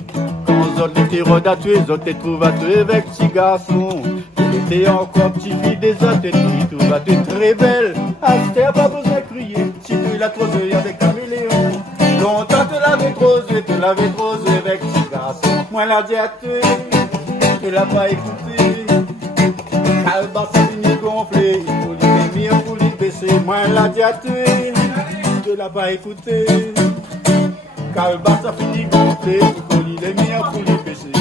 Quand on était roda tuer, on te trouve à tuer avec petit garçon. Il était encore petit fille des autres, et tu trouves à tuer très belle. Astère, pas besoin de crier, si tu l'as trop joué avec caméléon. Longtemps tu l'avais trop joué avec petit garçon. Moi la dit à tuer, tu l'as pas écouté. Calba ça finit gonflé, il faut lui mis pour lui baisser. Moi la dit à tuer, tu l'as pas écouté. Calba ça finit gonflé, il faut lui mis pour lui baisser.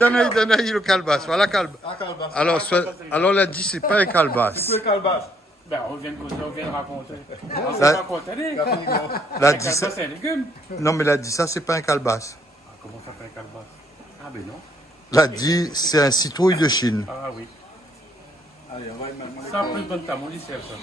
Donne-lui le calebasse, voilà calebasse. Alors elle a dit c'est pas un calebasse. C'est le calebasse. Ben, on vient de raconter. On La- va raconter. La Un dit ça. calebasse, c'est un légume. Non mais elle a dit ça c'est pas un calebasse. Comment ça fait un calebasse? Ah, ben non. Elle a dit c'est un citrouille de Chine. Ah oui. Allez, on va y mettre Ça a pris bonne temps, mon lycée, ça.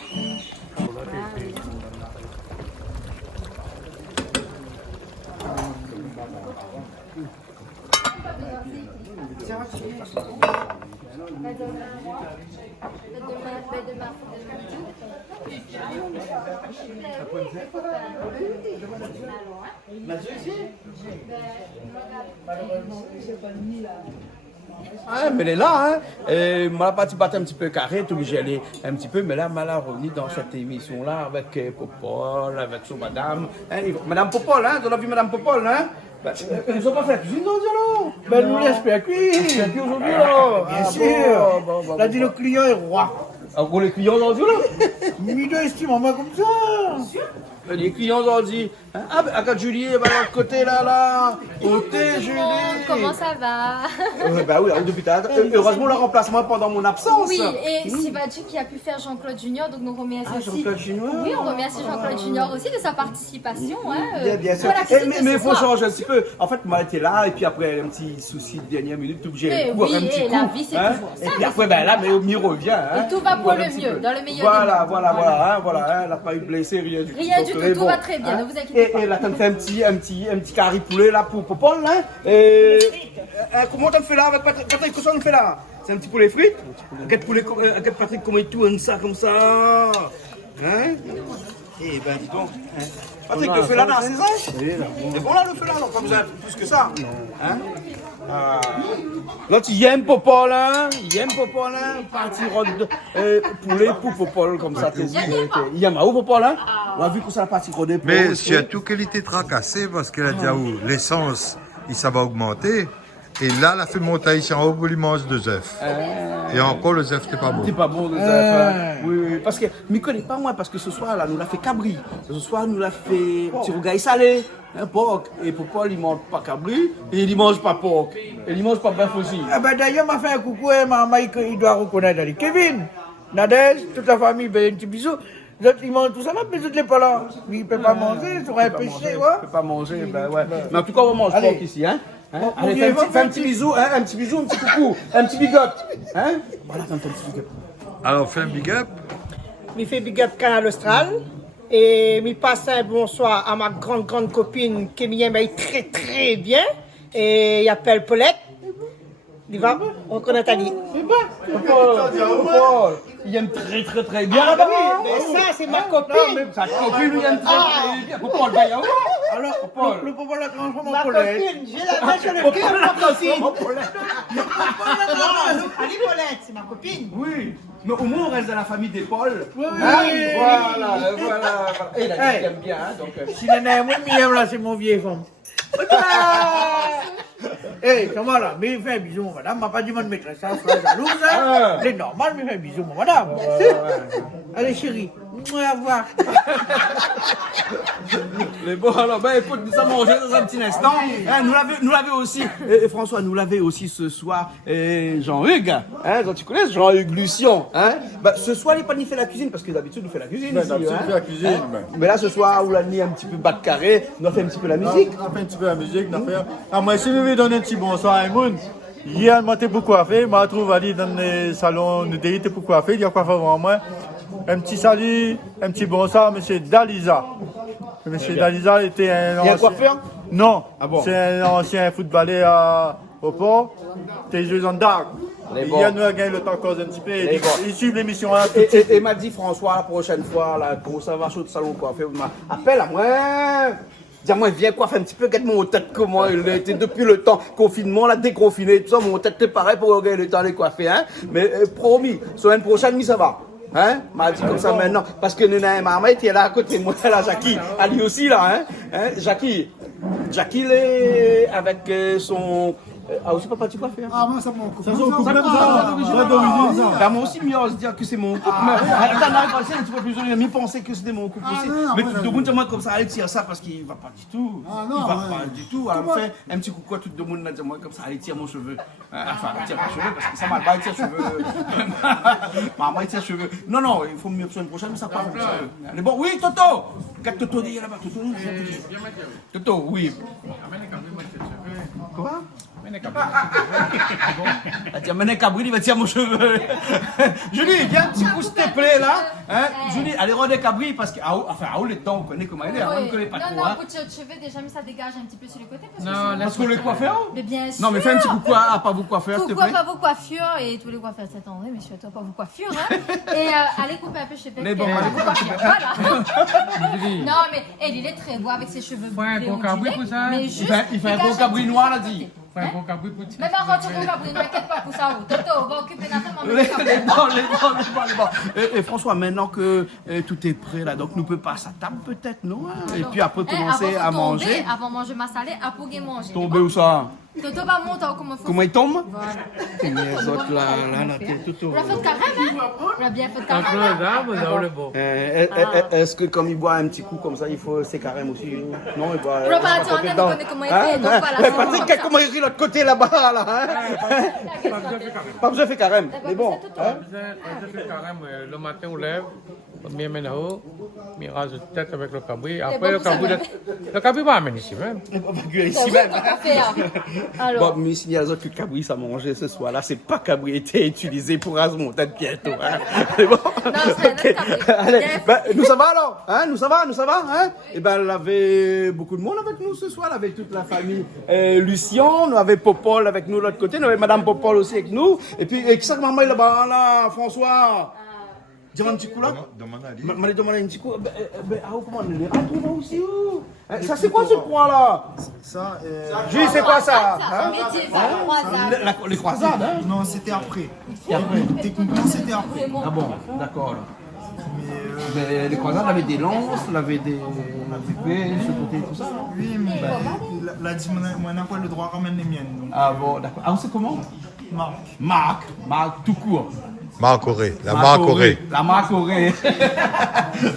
Ah, mais elle est là, hein. Et moi, la partie batte un petit peu carré, tout obligé d'aller un petit peu, mais là, mal revenu dans cette émission-là avec Popol, avec son madame. Hein, madame Popol, hein, vous avez vu madame Popol, hein. Bah, ils ont pas fait la cuisine aujourd'hui alors. Ben, nous laisse faire cuire. C'est un peu aujourd'hui alors. Bien sûr. Là, dit le client est roi. Pour les clients aujourd'hui là. Mido estime en moi comme ça. Les clients aujourd'hui. Hein? Ah, ben, quand Julie est de l'autre côté là. Côté Julie. Comment ça va? Bah oui, depuis tard. Heureusement le remplacement pendant mon absence. Oui, et Sivadji qui a pu faire Jean-Claude Junior, donc nous remercions aussi. Jean-Claude Junior. Oui, on remercie Jean-Claude Junior aussi de sa participation. Bien sûr. Mais il faut changer un petit peu. En fait, moi j'étais là et puis après un petit souci de dernière minute, tout j'ai oui, un petit coup. La vie c'est toujours ça. Et puis après, ben là, mais au mieux revient. Hein, et tout va pour le mieux, dans le meilleur des mondes. Voilà, elle n'a pas eu blessé, rien du tout. Rien du tout, tout va très bien, ne vous inquiétez pas. Et là, t'as fait un petit carré poulet là pour Paul, hein. Comment t'as fait là avec Patrick? Patrick, qu'est-ce qu'on fait là? C'est un petit poulet frites? Quel poulet, Patrick, comment il tourne ça comme ça? Hein? Eh ben, dis donc. Hein? Patrick, le feu là, c'est ça? C'est bon là, le feu là, non, pas besoin de plus que ça. Hein? Là, tu aimes Popol, hein? Il aime Popol, hein? Parti poulet pour Popol, comme ça. Il aime où Popol, hein? On a vu que ça a parti rodé. Mais s'il y a tout qu'elle était tracassée parce qu'elle a déjà où l'essence, ça va augmenter. Et là, elle a fait monter ici en haut pour lui manger 2 œufs. Et encore, le œuf, c'était pas bon. C'est pas bon, les œufs. Oui, parce que, mais ne connais pas moi, parce que ce soir, là, nous l'a fait cabri. Ce soir, nous l'a fait petit rougail salé, un porc. Et pour Paul, il mange pas cabri, et il mange pas porc. Et il mange pas bœuf aussi. Ah ben d'ailleurs, m'a fait un coucou et maman, il doit reconnaître Ali. Kevin, Nadège, toute la famille, ben un petit bisou. Les autres, ils mangent tout ça là, mais les autres, ils sont pas là. Il ne peut pas manger, il aurait un péché, ouais. Il ne peut pas manger, ben ouais. Mais en tout cas, on mange porc ici, hein. Hein? Allez, fais un petit bisou, hein? Un petit bisou, un petit coucou, un petit big up. Hein? Voilà, fais un petit big up. Alors, fais un big up. Je fais big up Canal Austral. Et je passe un bonsoir à ma grande copine qui m'aime très très bien. Et il appelle Paulette. Il va, on connaît Ali. Il aime très bien. Ah, oui, mais ça, c'est ma copine. Sa copine lui aime très bien. Pourquoi le bail? Alors, le Popol a transformé Ma en Paulette. copine, j'ai la main sur le cœur, ma copine. Ali Paulette, c'est ma copine. Oui, mais au moins on reste dans la famille des Paul. Oui. Voilà. Et il aime bien, hein, donc. Si la nana, moi, je là, c'est mon vieil femme. Hé, ça va là, mais il fait un bisou, madame. M'a pas dit, mon maîtresse, ça, soit jalouse, hein. C'est normal, mais il fait un bisou, madame. Allez, chérie, au revoir. Mais bon, alors, ben écoute, nous allons manger dans un petit instant. Hein, nous l'avait aussi, François, nous l'avait aussi ce soir, Jean-Hugues. Hein, tu connais Jean-Hugues Lucien, hein? Ben, ce soir, il n'a pas ni fait la cuisine, parce que d'habitude, il fait la cuisine. Ben, ici, d'habitude, hein. il fait la cuisine. Mais là, ce soir, on l'a mis un petit peu bas de carré, on a fait un petit peu la musique. On a fait un petit peu la musique, on a fait. Ah, moi, si je vais donner un petit bonsoir à Emoun, hier, moi, t'es pour coiffer, moi, je trouve Ali dans le salon, nous t'es pour coiffer, il y a coiffeur avant moi. Un petit salut, un petit bonsoir, monsieur Daliza. Monsieur Daliza était un ancien coiffeur? Non, bon. C'est un ancien footballeur au port. T'es joué en dark. Hier, nous avons gagné le temps cause un petit peu. Ils suivent l'émission là. Et m'a dit François, la prochaine fois, là, quand ça va chaud de salon coiffeur, appelle à moi. Dis-moi, viens coiffer un petit peu, regarde mon tête comment il était depuis le temps confinement, là, déconfiné, tout ça, mon tête est pareil pour regarder le temps de coiffer, hein. Mais promis, semaine prochaine, ça va. Hein? M'a dit comme ça maintenant. Parce que Nena Maman était là à côté de moi, là, Jackie. Ali aussi, là, hein? Jackie, il est avec son. Ah, aussi, papa, tu peux faire? Ah, moi, ça m'en coupe. Ça s'en coupe même ça. Moi aussi, mieux, on se dire que c'est mon couple. Attends, là, un petit peu plus jeune, il a pensé que c'était mon couple aussi. Mais tout le monde, moi, comme ça, allez tirer ça parce qu'il va pas du tout. Il va pas du tout. Alors, fait un petit coucou à tout le monde, là, moi, comme ça, allez tirer mon cheveu. Enfin, tire mes cheveux parce que ça m'a pas été cheveux. Maman, il tire cheveux. Non, il faut mieux que la semaine prochaine, mais ça part. Mais bon, oui, Toto! Regarde Toto, il est là-bas. Toto, oui. Quoi? Tiens, Mené Cabri, il va tirer mon cheveu. Julie, viens un petit coup, s'il te plaît, là. Hein? Julie, allez rendre Cabri parce que, enfin, à où les temps, on connaît comment elle est, on ne connaît pas trop. Non, pour tirer de cheveux, déjà, mais ça dégage un petit peu sur les côtés. Parce que les coiffeurs? Mais bien sûr. Non, mais fais un petit coucou à pas vous coiffeurs, s'il te plaît. Coucou à pas vos coiffures et tous les coiffeurs de Saint-André, monsieur, toi pas vos coiffures, hein. Et allez couper un peu chez Beck. Mais bon, allez couper un peu. Voilà. Non, mais il est très beau avec ses cheveux bleus. Un gros cabri pour ça. Il fait un gros cabri noir, là, dit. Enfin, bon cabri pour Mais par contre, tu ne t'inquiète pas pour ça. Toto, va occuper la femme en Les bons. Et François, maintenant que tout est prêt là, donc nous peut passer à table peut-être, non? Et puis après commencer à manger. Avant de manger ma salée, après manger. Tomber où ça? Toto va monter comment il faut. Comment il tombe? Voilà. Les autres là, Toto. On a fait de carême, hein? On a bien fait de carême. Est-ce que comme il boit un petit coup comme ça, il faut ses carèmes aussi? Non, il boit. On va pas attendre, on connaît comment il fait. Donc voilà. Patrick, comment il rit de l'autre côté là-bas là? Pas besoin de faire carême. Mais bon. Je fais carême le matin, on lève, on met là-haut, on rase la tête avec le cabri. Après, le cabri va amener ici même. Ici même. Alors. Bon, mais s'il y a les autres que cabri ça manger ce soir-là, c'est pas cabri été utilisé pour raser mon tête bientôt. C'est bon? Non, c'est notre cabri. Allez, nous ça va alors? Hein? Nous ça va? Hein? Et ben, elle avait beaucoup de monde avec nous ce soir, avec toute la famille. Lucien, nous avait Popol avec nous de l'autre côté, nous avait Madame Popol aussi avec nous. Et puis, qui ça que maman est là-bas, là, François? Demande un petit coup là? Demande à lui. Demande un petit coup. Comment on les retrouve aussi où? Ça, c'est quoi ce point là? Ça, Julie, c'est quoi ça? Les croisades, hein? non, c'était après. après. Techniquement, c'était après. Ah bon, d'accord. Mais les croisades avaient des lances, avaient des épées, ce côté, tout ça, non? Oui, mais la dit, moi, n'a pas le droit à ramener les miennes. Donc. Ah bon, d'accord. Ah, on sait comment? Marc, tout court. Marc Auré, la Marc Auré. La Marc Auré.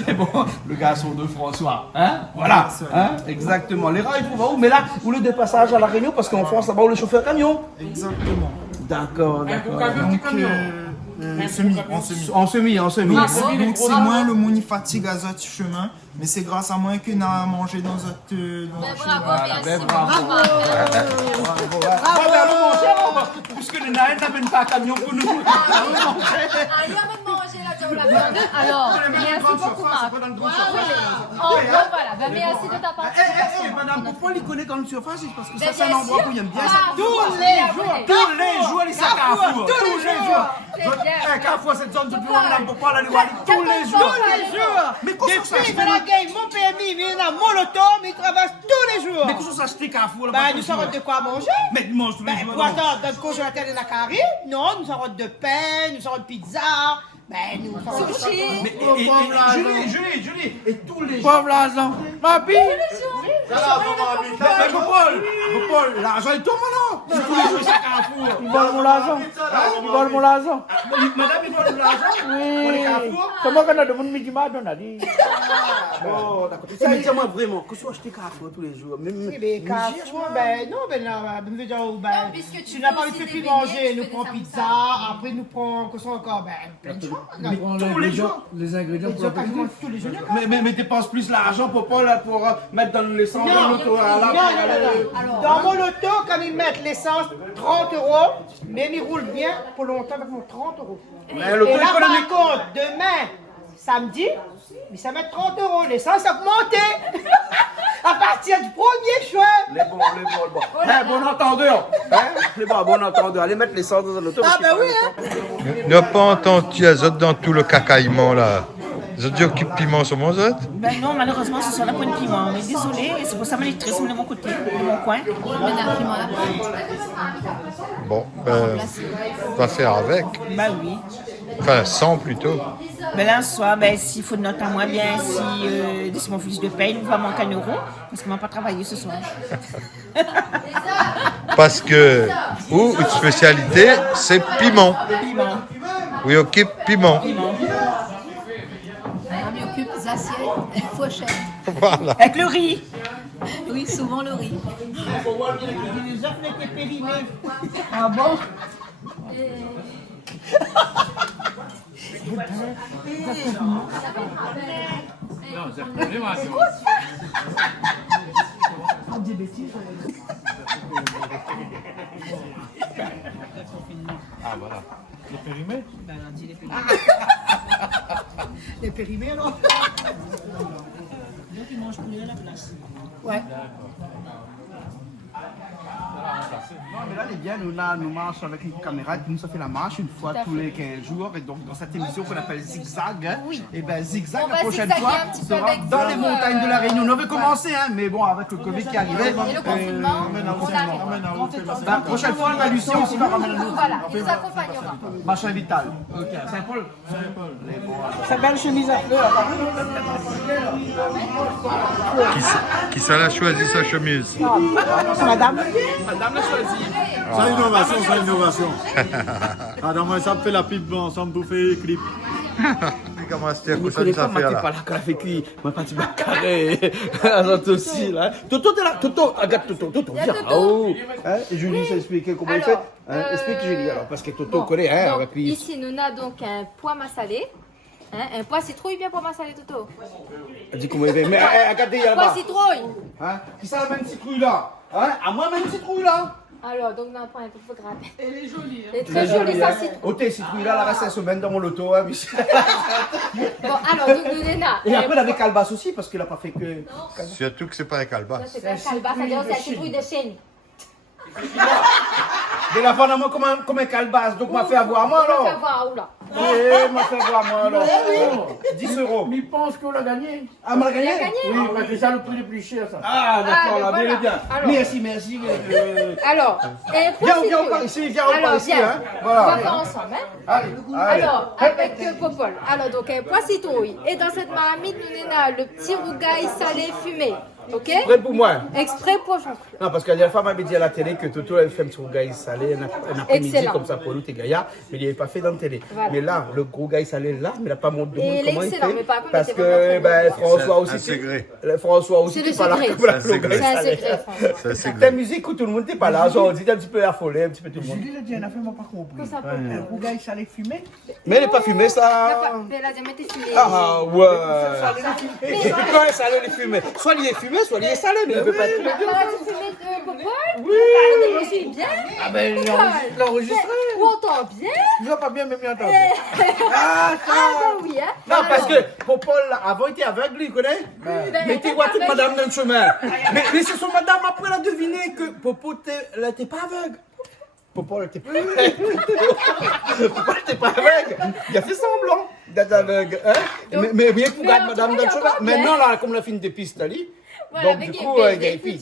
C'est bon, le garçon de François. Hein? Voilà, hein? Exactement. Les rats, ils trouvent où? Mais là, où le dépassage à La Réunion, parce qu'en France, là-bas, où le chauffeur camion. Exactement. D'accord. Donc, en semi. Donc, c'est moins le monde fatigue à notre chemin, mais c'est grâce à moi qu'on a mangé dans notre chemin. Bravo. Puisque les nains n'amènent pas un camion pour nous. Allez, on va manger là, tu la viande. Alors, merci beaucoup, Marc. Voilà, merci de ta part. Madame, pourquoi il connaît comme surface? Parce que ça, c'est un endroit où il aime bien ça. Tous les jours, les sacs à Carrefour. Tous les jours. Carrefour, cette zone du bureau, Madame, pourquoi la tous les jours. Mais comment ça Depuis que la gagne mon permis, mais on a mon loto, mais il travaille tous les jours. Mais comment ça acheter Carrefour là? Ben, nous savons de quoi manger. Mais nous mangeons tous les jours. Pour attendre, dans le congélateur de la carré, non, nous savons de pain, nous savons de pizza. Ben, nous savons de sushi. Mais Julie, et tous les jours. Pauvre l'argent. Ma bille. Mais Paul, l'argent il tombe non? C'est tous les jours ça Carrefour. Il vole mon argent. Madame, il vole l'argent? Oui. Comment qu'on a demandé midi matin, on a dit. Oh, d'accord. Ça, dis-moi vraiment, que soit acheter Carrefour tous les jours. Mais Carrefour, ben non, ben là, ben, puisque tu n'as pas envie de plus manger, nous prenons pizza, après nous prenons, que soit encore, ben, plein de choses. Tous les jours. Les ingrédients pour la Quasiment tous les jours. Mais dépenses plus l'argent pour mettre dans l'essence de l'auto à la. Non. Dans mon loto, quand ils mettent l'essence, 30 €, même ils roulent bien pour longtemps avec mon 30 €. Mais l'auto Et là, économique. par contre, demain, samedi, mais ça va être 30 €. L'essence a augmenté. À partir du 1er juin. Les bons. Bon entendeur. Les bon entendeur. Allez mettre l'essence dans l'auto. Ah, ben oui, hein. Ne pas entendre les autres dans tout le cacaillement là. Les autres disent qu'ils piment sur mon autre. Ben non, malheureusement, ce sont la pointe piment. Mais désolé, c'est pour ça que je suis de mon côté, de mon coin. Bon, on va faire avec. Ben oui. Enfin, sans plutôt. Ben là, ce soir, ben, s'il faut de note à moi, bien, si de mon fiche de paye, il va manquer 1 €, parce qu'on ne va pas travailler ce soir. Parce que, ou une spécialité, c'est piment. Piment. Oui, ok, piment. On m'y occupe des assiettes et fourchettes. Voilà. Avec le riz. Oui, souvent le riz. Les œufs étaient périmés. Ah bon? Non, c'est problématique. Des bêtises. Ah voilà. Les périmés? Ben, on dit les périmés. Les périmés, alors. Donc, ils mangent poulet à la place. Ouais. D'accord. Non, mais là, regardez bien, nous marchons avec une caméra qui nous a fait la marche une fois tous les 15 jours. Et donc, dans cette émission qu'on appelle Zigzag, hein, et ben Zigzag, la prochaine fois, sera dans les montagnes de la Réunion. On avait commencé, hein, mais bon, avec le Covid qui arrivait. Et le confinement, La prochaine fois, la Lucie aussi va ramener nous. voilà, il nous accompagnera. Machin vital. Ok, Saint-Paul. Sa belle chemise à fleurs. Qui ça l'a choisi sa chemise? C'est madame. Madame l'a choisi. Ça, innovation, ça, innovation. Ah, non, moi, ça me fait la pipe ensemble pour faire clip. Comment c'était Vous ne ça connaissez nous pas, a fait moi, t'es là? pas là quand elle a fait cuire. Moi, pas tu vas carré. Azot aussi, là. Toto, t'es là. Toto, regarde Toto. Toto, viens. Oh. Hein, et Julie s'est expliqué comment il fait. Hein, explique Julie, alors, parce que Toto connaît, hein, avec lui. Ici, nous avons donc un pois massalé. Hein, un pois citrouille bien pois massalé, Toto. Elle dit comment il fait. Mais regardez, il y a Pois là-bas. citrouille. Hein, qui ça, la même citrouille là? Hein, à moi, même citrouille là? Alors, donc, on prend un peu de grappe. Elle est jolie. Elle est très jolie, ça, citrouille. Oh, tes citrouilles là, la reste 1 semaine dans mon loto, hein, Michel. Bon, alors, donc, nous avons. Et après, il avait Calbas aussi, parce qu'il n'a pas fait que. Surtout que c'est pas un calbas. Ça, c'est un calbas, ça dire c'est un citrouille de chêne. De la fin, moi, comme un Calbas, donc m'a fait avoir moi On va alors. voir où là. Eh, m'a fait avoir moi alors. 10 euros. Mais il pense qu'on l'a gagné. Ah, m'a gagné? Oui, parce que ça le prix le plus cher, ça. Ah, d'accord, là, voilà. bien, bien. Alors. Merci. Alors, un pois Viens, citrouille. par ici, viens, on Alors, part ici, viens. hein. On va Voilà. faire ensemble, hein. Allez. Alors, avec Popol. Alors, donc, un pois citrouille. Et dans cette marmite, nous avons le petit rougail salé fumé. Ok? Prêt pour moi? Exprès pour Jean-Claude. Non, parce que la femme m'avait dit à la télé que Toto avait fait un petit rougail salé un après-midi Excellent. comme ça pour nous, t'es Gaïa, mais il n'avait pas fait dans la télé. Voilà. Mais là, le rougail salé là, mais il n'a pas montré Et il est comment il excellent, fait. mais par contre, Parce il était vraiment que très ben, bon. François aussi. C'est un secret. François aussi, C'est t'es le pas là secret. comme la C'est un rougail C'est un salé. secret, François. C'est un Ta secret. musique où tout le monde n'était pas là, genre, dit un petit peu affolé, un petit peu tout le monde. Julie l'a dit, elle a fait, moi pas compris. Tout ça pour Un rougail salé fumé. Mais elle n'est pas fumée, ça. Mais elle a jamais été fumée. Ah ouais. C'est quoi ça, les fumé? Soit il est fumé, soit il est salé, mais il ne peut pas être tous les deux. Alors, tu fumé de Popol? Oui. Je suis bien. Ah ben, il l'a enregistré. Où on entend bien? Je vois pas bien, mais bien entendu. Ah, bah oui, hein. Non, parce que Popol, avant, il était aveugle, il connaît. Mais tu vois toute madame dans le chemin. Mais c'est son madame, après, elle a deviné que Popo, elle n'était pas aveugle. Popo, elle n'était pas aveugle. Popo, elle n'était pas aveugle. Il a fait semblant d'être aveugle. Hein? Mais bien pour garder madame dans le chemin. Maintenant, là, comme la fine des pistes, là, Voilà, donc, mais du qui coup, est Gaipi.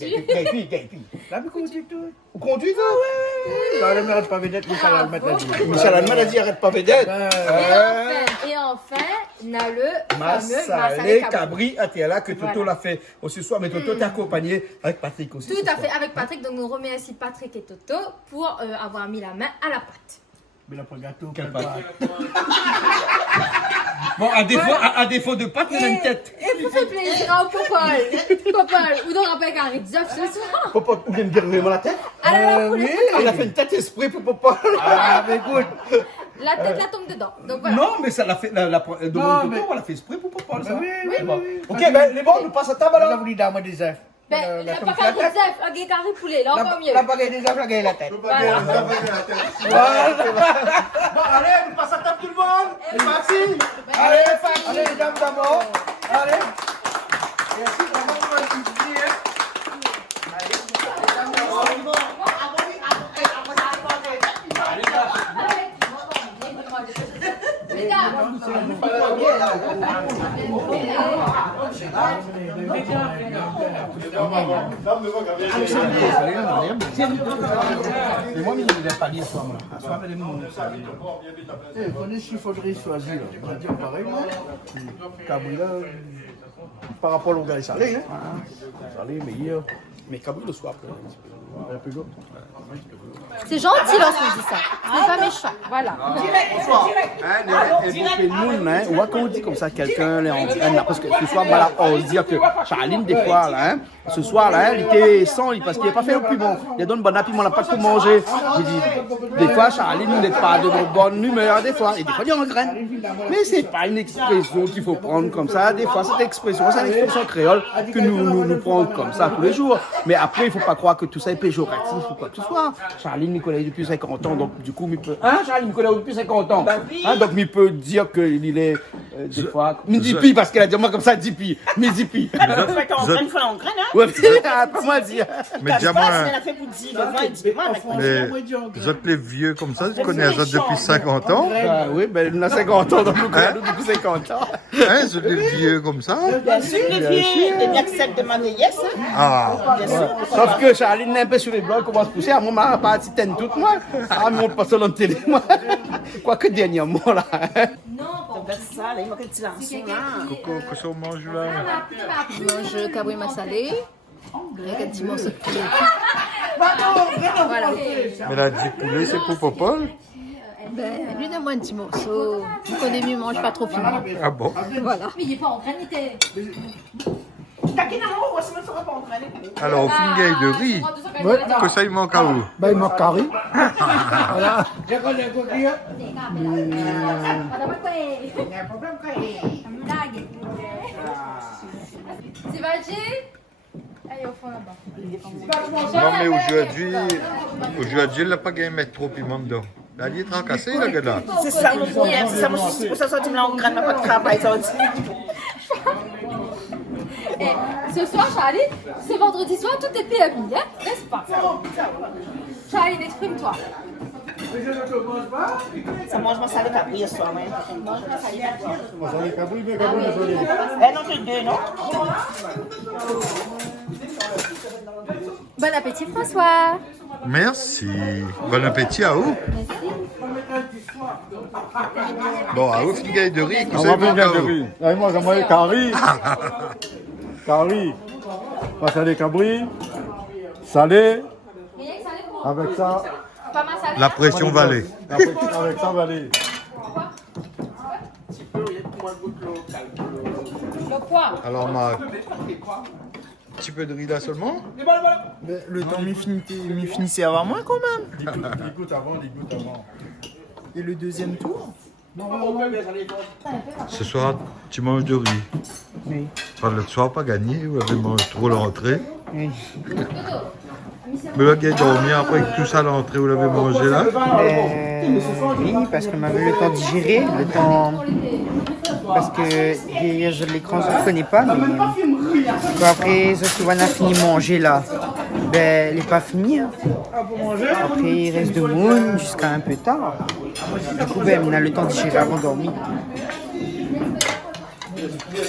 Là, mais conduit tout. Vous conduisez? Là, elle n'arrête pas vedette, Michel Almet l'a dit. Michel Almet a dit arrête pas vedette. Et enfin, on a le fameux Massalé Massalé Cabri Atiala que Toto Voilà. l'a fait aussi ce soir, mais Toto t'est accompagné avec Patrick aussi. Tout ce à soir. fait, avec Patrick. Donc, nous remercions Patrick et Toto pour avoir mis la main à la pâte. Mais là, pas gâteau. Quelle pas- pâte? Bon, à défaut de pâte, il a une tête. Et pour faire plaisir à Popol, ou donc après qu'un Rizzoff ce soir. Popo, vous voulez me dire vraiment la tête? Alors, Oui, il a fait une tête esprit pour Popo. Ah, mais écoute. la tête la tombe dedans. Donc voilà. Non, mais ça l'a fait, Non, Toto, mais- on l'a fait esprit pour Popo. Ça. Oui, Bon. oui. Ok, ben les bons, nous passons à table Elle a alors. voulu dar moi des œufs. Ben, La la tombe pas sur la qu'un tête. Rizzoff, un carré poulet, là encore mieux. La baguette des œufs, la gagne la tête. Voilà. Bon, allez, nous passons à table tout le monde. C'est parti. Allez, les dames d'abord. Allez. Merci, maman, on va étudier, hein. Mais moi, il n'est pas lié, soit moi. Soit les mots. Eh, connais ce qu'il faudrait choisir. On va dire pareil, moi. Cabri, là, par rapport au gars salé, hein. Salé, meilleur. Mais Cabri le soir. Un peu d'autre. C'est gentil lorsqu'on dit ça. C'est pas méchant. Voilà. On voit qu'on dit comme ça quelqu'un, parce que ce soir, voilà, on se dit que Charline, des fois, là, hein, ce soir, là, il était sans, parce qu'il n'a pas fait le plus bon. Il a donné une bonne appui, mais on n'a pas tout mangé. J'ai dit, des fois, Charline n'est pas de bonne humeur, des fois, et des fois, il y a un grain. Mais c'est pas une expression qu'il faut prendre comme ça. Des fois, cette expression, c'est une expression créole que nous prenons comme ça tous les jours. Mais après, il ne faut pas croire que tout ça est péjoratif ou quoi que ce soit. Charline me connaît depuis 50 ans, donc du coup, il peut. Hein, Charline me connaît depuis 50 ans. Hein, donc il peut dire qu'il est Des fois. Midi pi, parce qu'elle a dit moi comme ça, 10 pi. Midi pi. Vous faites en graine, il faut en graine, hein? Ouais, pas moi dire. Mais dis-moi, Elle a fait pour 10, le vin, 10 vous êtes les vieux comme ça, tu connais ça depuis 50 ans? Ah oui, ben on a 50 ans, donc nous connaissons depuis 50 ans. Hein, c'est des vieux comme ça? Bien sûr, les vieux, les acceptent de ma vieillesse. Ah, Sauf que Charline est un peu sur les blancs, commence à pousser. À moi, ma partie t'aime toute moi. Ah, mais on passe sur la télé, moi. Quoique dernièrement, là. Non, c'est ça, là, il manque un petit lançon, là. Coco, qu'est-ce qu'on mange là? Je mange cabri massalé avec un petit morceau de poulet. Voilà. Mais la dit poulet, c'est pour Popol? Ben, lui donne-moi un petit morceau. Vous connaissez mieux, mange pas trop finement. Ah bon? Voilà. Mais il est pas en granité. Alors, au fingaille de riz, que ça il manque à où? Ben, il manque carré. Voilà. C'est Valji? Allez, au fond là-bas. Non, mais aujourd'hui, il n'a pas gagné mettre trop de piment dedans. La lit est tracassée, la gars. C'est ça, mon frère, c'est ça, moi, c'est pour ça que je me en graine, pas de travail, ça aussi. Et ce soir, Charlie, ce vendredi soir, tout est permis, hein? N'est-ce pas? Charlie, exprime-toi. Ça mange mon salé cabri ce soir, ouais. Mange mon salé cabri. Moi, ça les cabris, mais cabris, désolé. Eh non, c'est deux, non? Bon appétit, François. Merci. Bon appétit à vous. Bon, à vous, fingaille de riz, que On ça va il manque bien à de où? riz. Et moi, j'aimerais le carré. Carré. Moi, ça les cabris. Salé. Avec ça. Pas ma salade. La pression valée. Avec ça, va aller. Le quoi? Alors, Marc, un petit peu de riz là seulement? Mais le temps m'y finissait avant moi quand même. Les gouttes avant. Et le deuxième tour? Ce soir, tu manges de riz. Oui. Enfin, le soir, pas gagné, vous avez mangé trop l'entrée. Oui. Mais là, il a dormi après que tout ça, l'entrée, vous l'avez mangé là? Oui, parce qu'on avait le temps de digérer, le temps. Parce que hier, l'écran, je ne connais pas, mais. Après, ce qu'on a fini de manger là, ben, elle n'est pas finie. Hein. Après, il reste de moon jusqu'à un peu tard. Du coup, ben, on a le temps de digérer avant de dormir.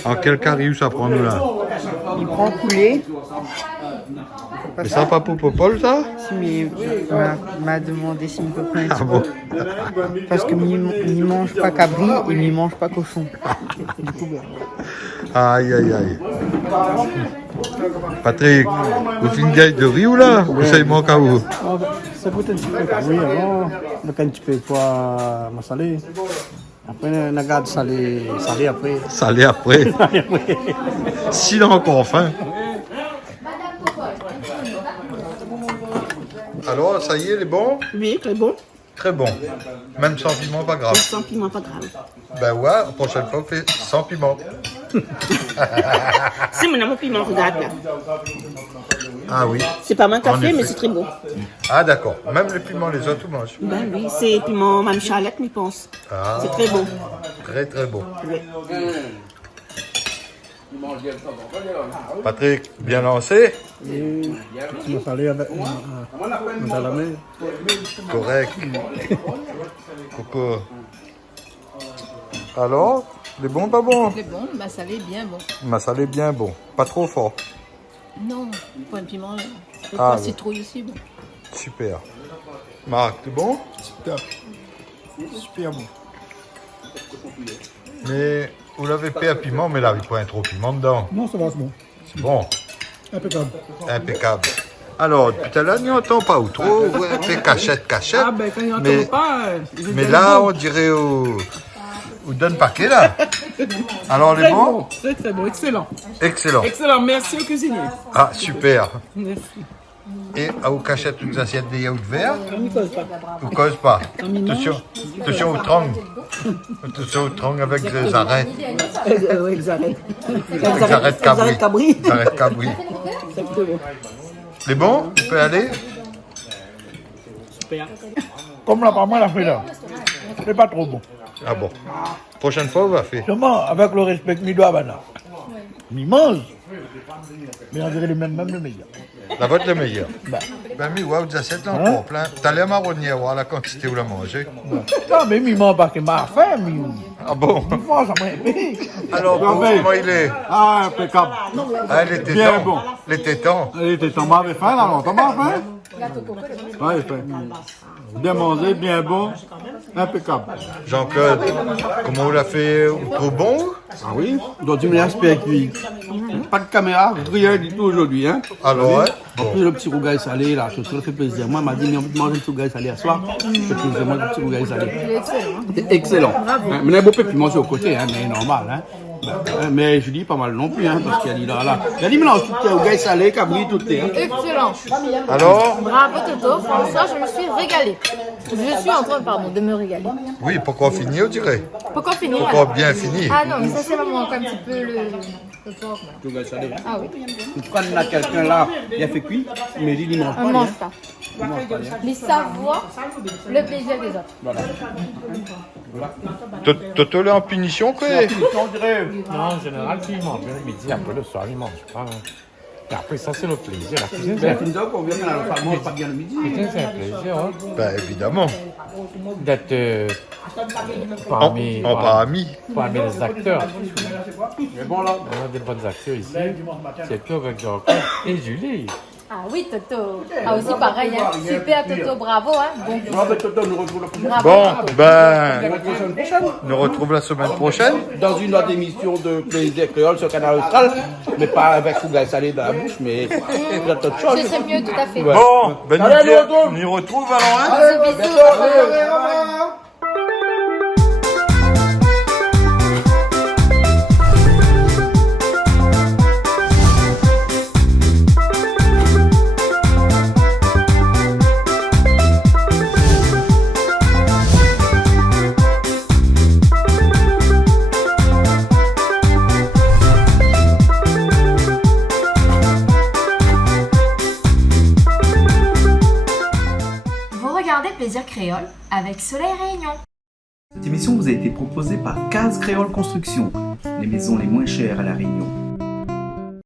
En quel carré ça prend nous là? Il prend poulet. Mais ça pas pour Popol ça? Si, mais m'a demandé s'il peut prendre un Ah petit bon? peu. Parce que ne mange pas cabri et ne mange pas cochon. Du coup, ben. Aïe aïe aïe. Patrick, vous faites une gaille de riz ou là? Ou ça il manque à vous? Ça coûte un petit peu cabri avant, donc un petit peu poids salé. Après, on garde salé après. Salé après. S'il a encore faim. Alors, ça y est, il est bon? Oui, très bon. Très bon. Même sans piment, pas grave. Sans piment, pas grave. Ben ouais, la prochaine fois, on fait sans piment. Si, mon amour piment, regarde là. Ah oui. C'est pas mon En café, effet. mais c'est très bon. Ah d'accord. Même les piments, les autres, on mange. Ben oui, c'est piment, même Charlotte, je pense. Ah, C'est très bon. très très bon. Oui. Patrick, bien lancé? Tu m'as salé avec dans la main. Correct. Coco. Alors, les bons, pas bon? C'est bon, ma salé bien bon. Ma salé bien bon. Pas trop fort. Non, point de piment, le Ah, poivre ouais. citrouille aussi bon. Super. Marc, c'est bon? Super bon. Mais vous l'avez fait à piment, mais là, il faut un trop piment dedans. Non, ça va, c'est bon. C'est bon. Impeccable. Impeccable. Alors, tout à l'heure, on n'y entend pas ou trop. Ouais, fait cachette. Ah ben quand il n'entend Mais- pas, Mais là, on dirait au donne paquet, là. Alors, les bons? Très très bon, excellent. Excellent. Excellent, merci au cuisinier. Ah, super. Merci. Et à vous cachez toutes les assiettes de yaourt vert? Vous cause pas. Attention aux troncs. Attention aux troncs avec des arêtes. Oui, ils arrêtent. Des arêtes cabri. Des arêtes cabri. Les bons? Tu peux aller? Super. Comme là, pas moi, la fait là. C'est pas trop bon. Ah bon. Prochaine fois, on va faire. Seulement, avec le respect que je dois avoir là. Je mange. Mais on dirait le même le meilleur. La vôtre le meilleur. Ben, Mais ouais, vous avez encore plein. T'as les marronniers, voir la quantité où la manger. non, mais je mange parce que ma faim, mais... Ah bon? Je mange, ça m'a aimé. Alors, comment il est? Ah, impeccable. Ah, les tétons. Bien bon. Les tétons. Il était tombé avec faim, là, non? Tombé avec faim? Oui, faim. Bien mangé, bien bon, impeccable. Jean-Claude, comment vous l'a fait? Trop bon? Ah oui, donc tu me laisses avec lui. Pas de caméra, rien du tout aujourd'hui. Hein. Alors, ouais. En plus, le petit rougail salé, là, ça fait plaisir. Moi, il m'a dit, mais on peut manger le petit rougail salé à soir. Je fais plaisir, moi, le petit rougail salé. C'est excellent. Hein, mais il y a beaucoup de manger au côté, hein, mais normal. Hein. Mais je dis pas mal non plus, hein, parce qu'il y a dit là. Il y a dit, mélange tout le rougail salé, cabri, tout est. Hein. Excellent. Alors? Bravo Toto, François, je me suis régalée. Je suis en train, de me régaler. Oui, pourquoi finir, on dirait? Pourquoi finir? Pourquoi bien finir? Ah non, mais ça c'est vraiment un petit peu le porc. Rougail salé. Ah oui. Quand il y a quelqu'un là, il a fait cuit, mais il ne mange pas. On ne mange hein. pas. Les savoirs, le plaisir des autres. Voilà. Toto, là, en punition, quoi? Non, en général, tu manges le midi, après le soir, il mange pas. Et après, ça, c'est le plaisir. La cuisine, c'est Ben, donc, on vient à la femme, mange pas bien le midi. un plaisir, hein, Ben, évidemment. d'être parmi les acteurs. Mais bon, là. On a des bons acteurs ici. C'est tout avec Jean-Claude et Julie. Ah oui Toto. Ah aussi pareil, hein. Super Toto, bravo. Hein. Bon, Non, mais Toto nous retrouve la prochaine bravo. Bon, ben, semaine prochaine. nous retrouve la semaine prochaine. Dans une autre émission de Plaisir Créole sur Canal Austral, mais pas avec rougail salé dans la bouche, mais plein d'autres choses. Ce serait mieux, tout à fait. Ouais. Bon, ben, Allez, nous nous retrouve alors, hein? Bisous, bisous. Vous regardez Plaisir Créole avec Soleil Réunion. Cette émission vous a été proposée par Case Créole Construction, les maisons les moins chères à La Réunion.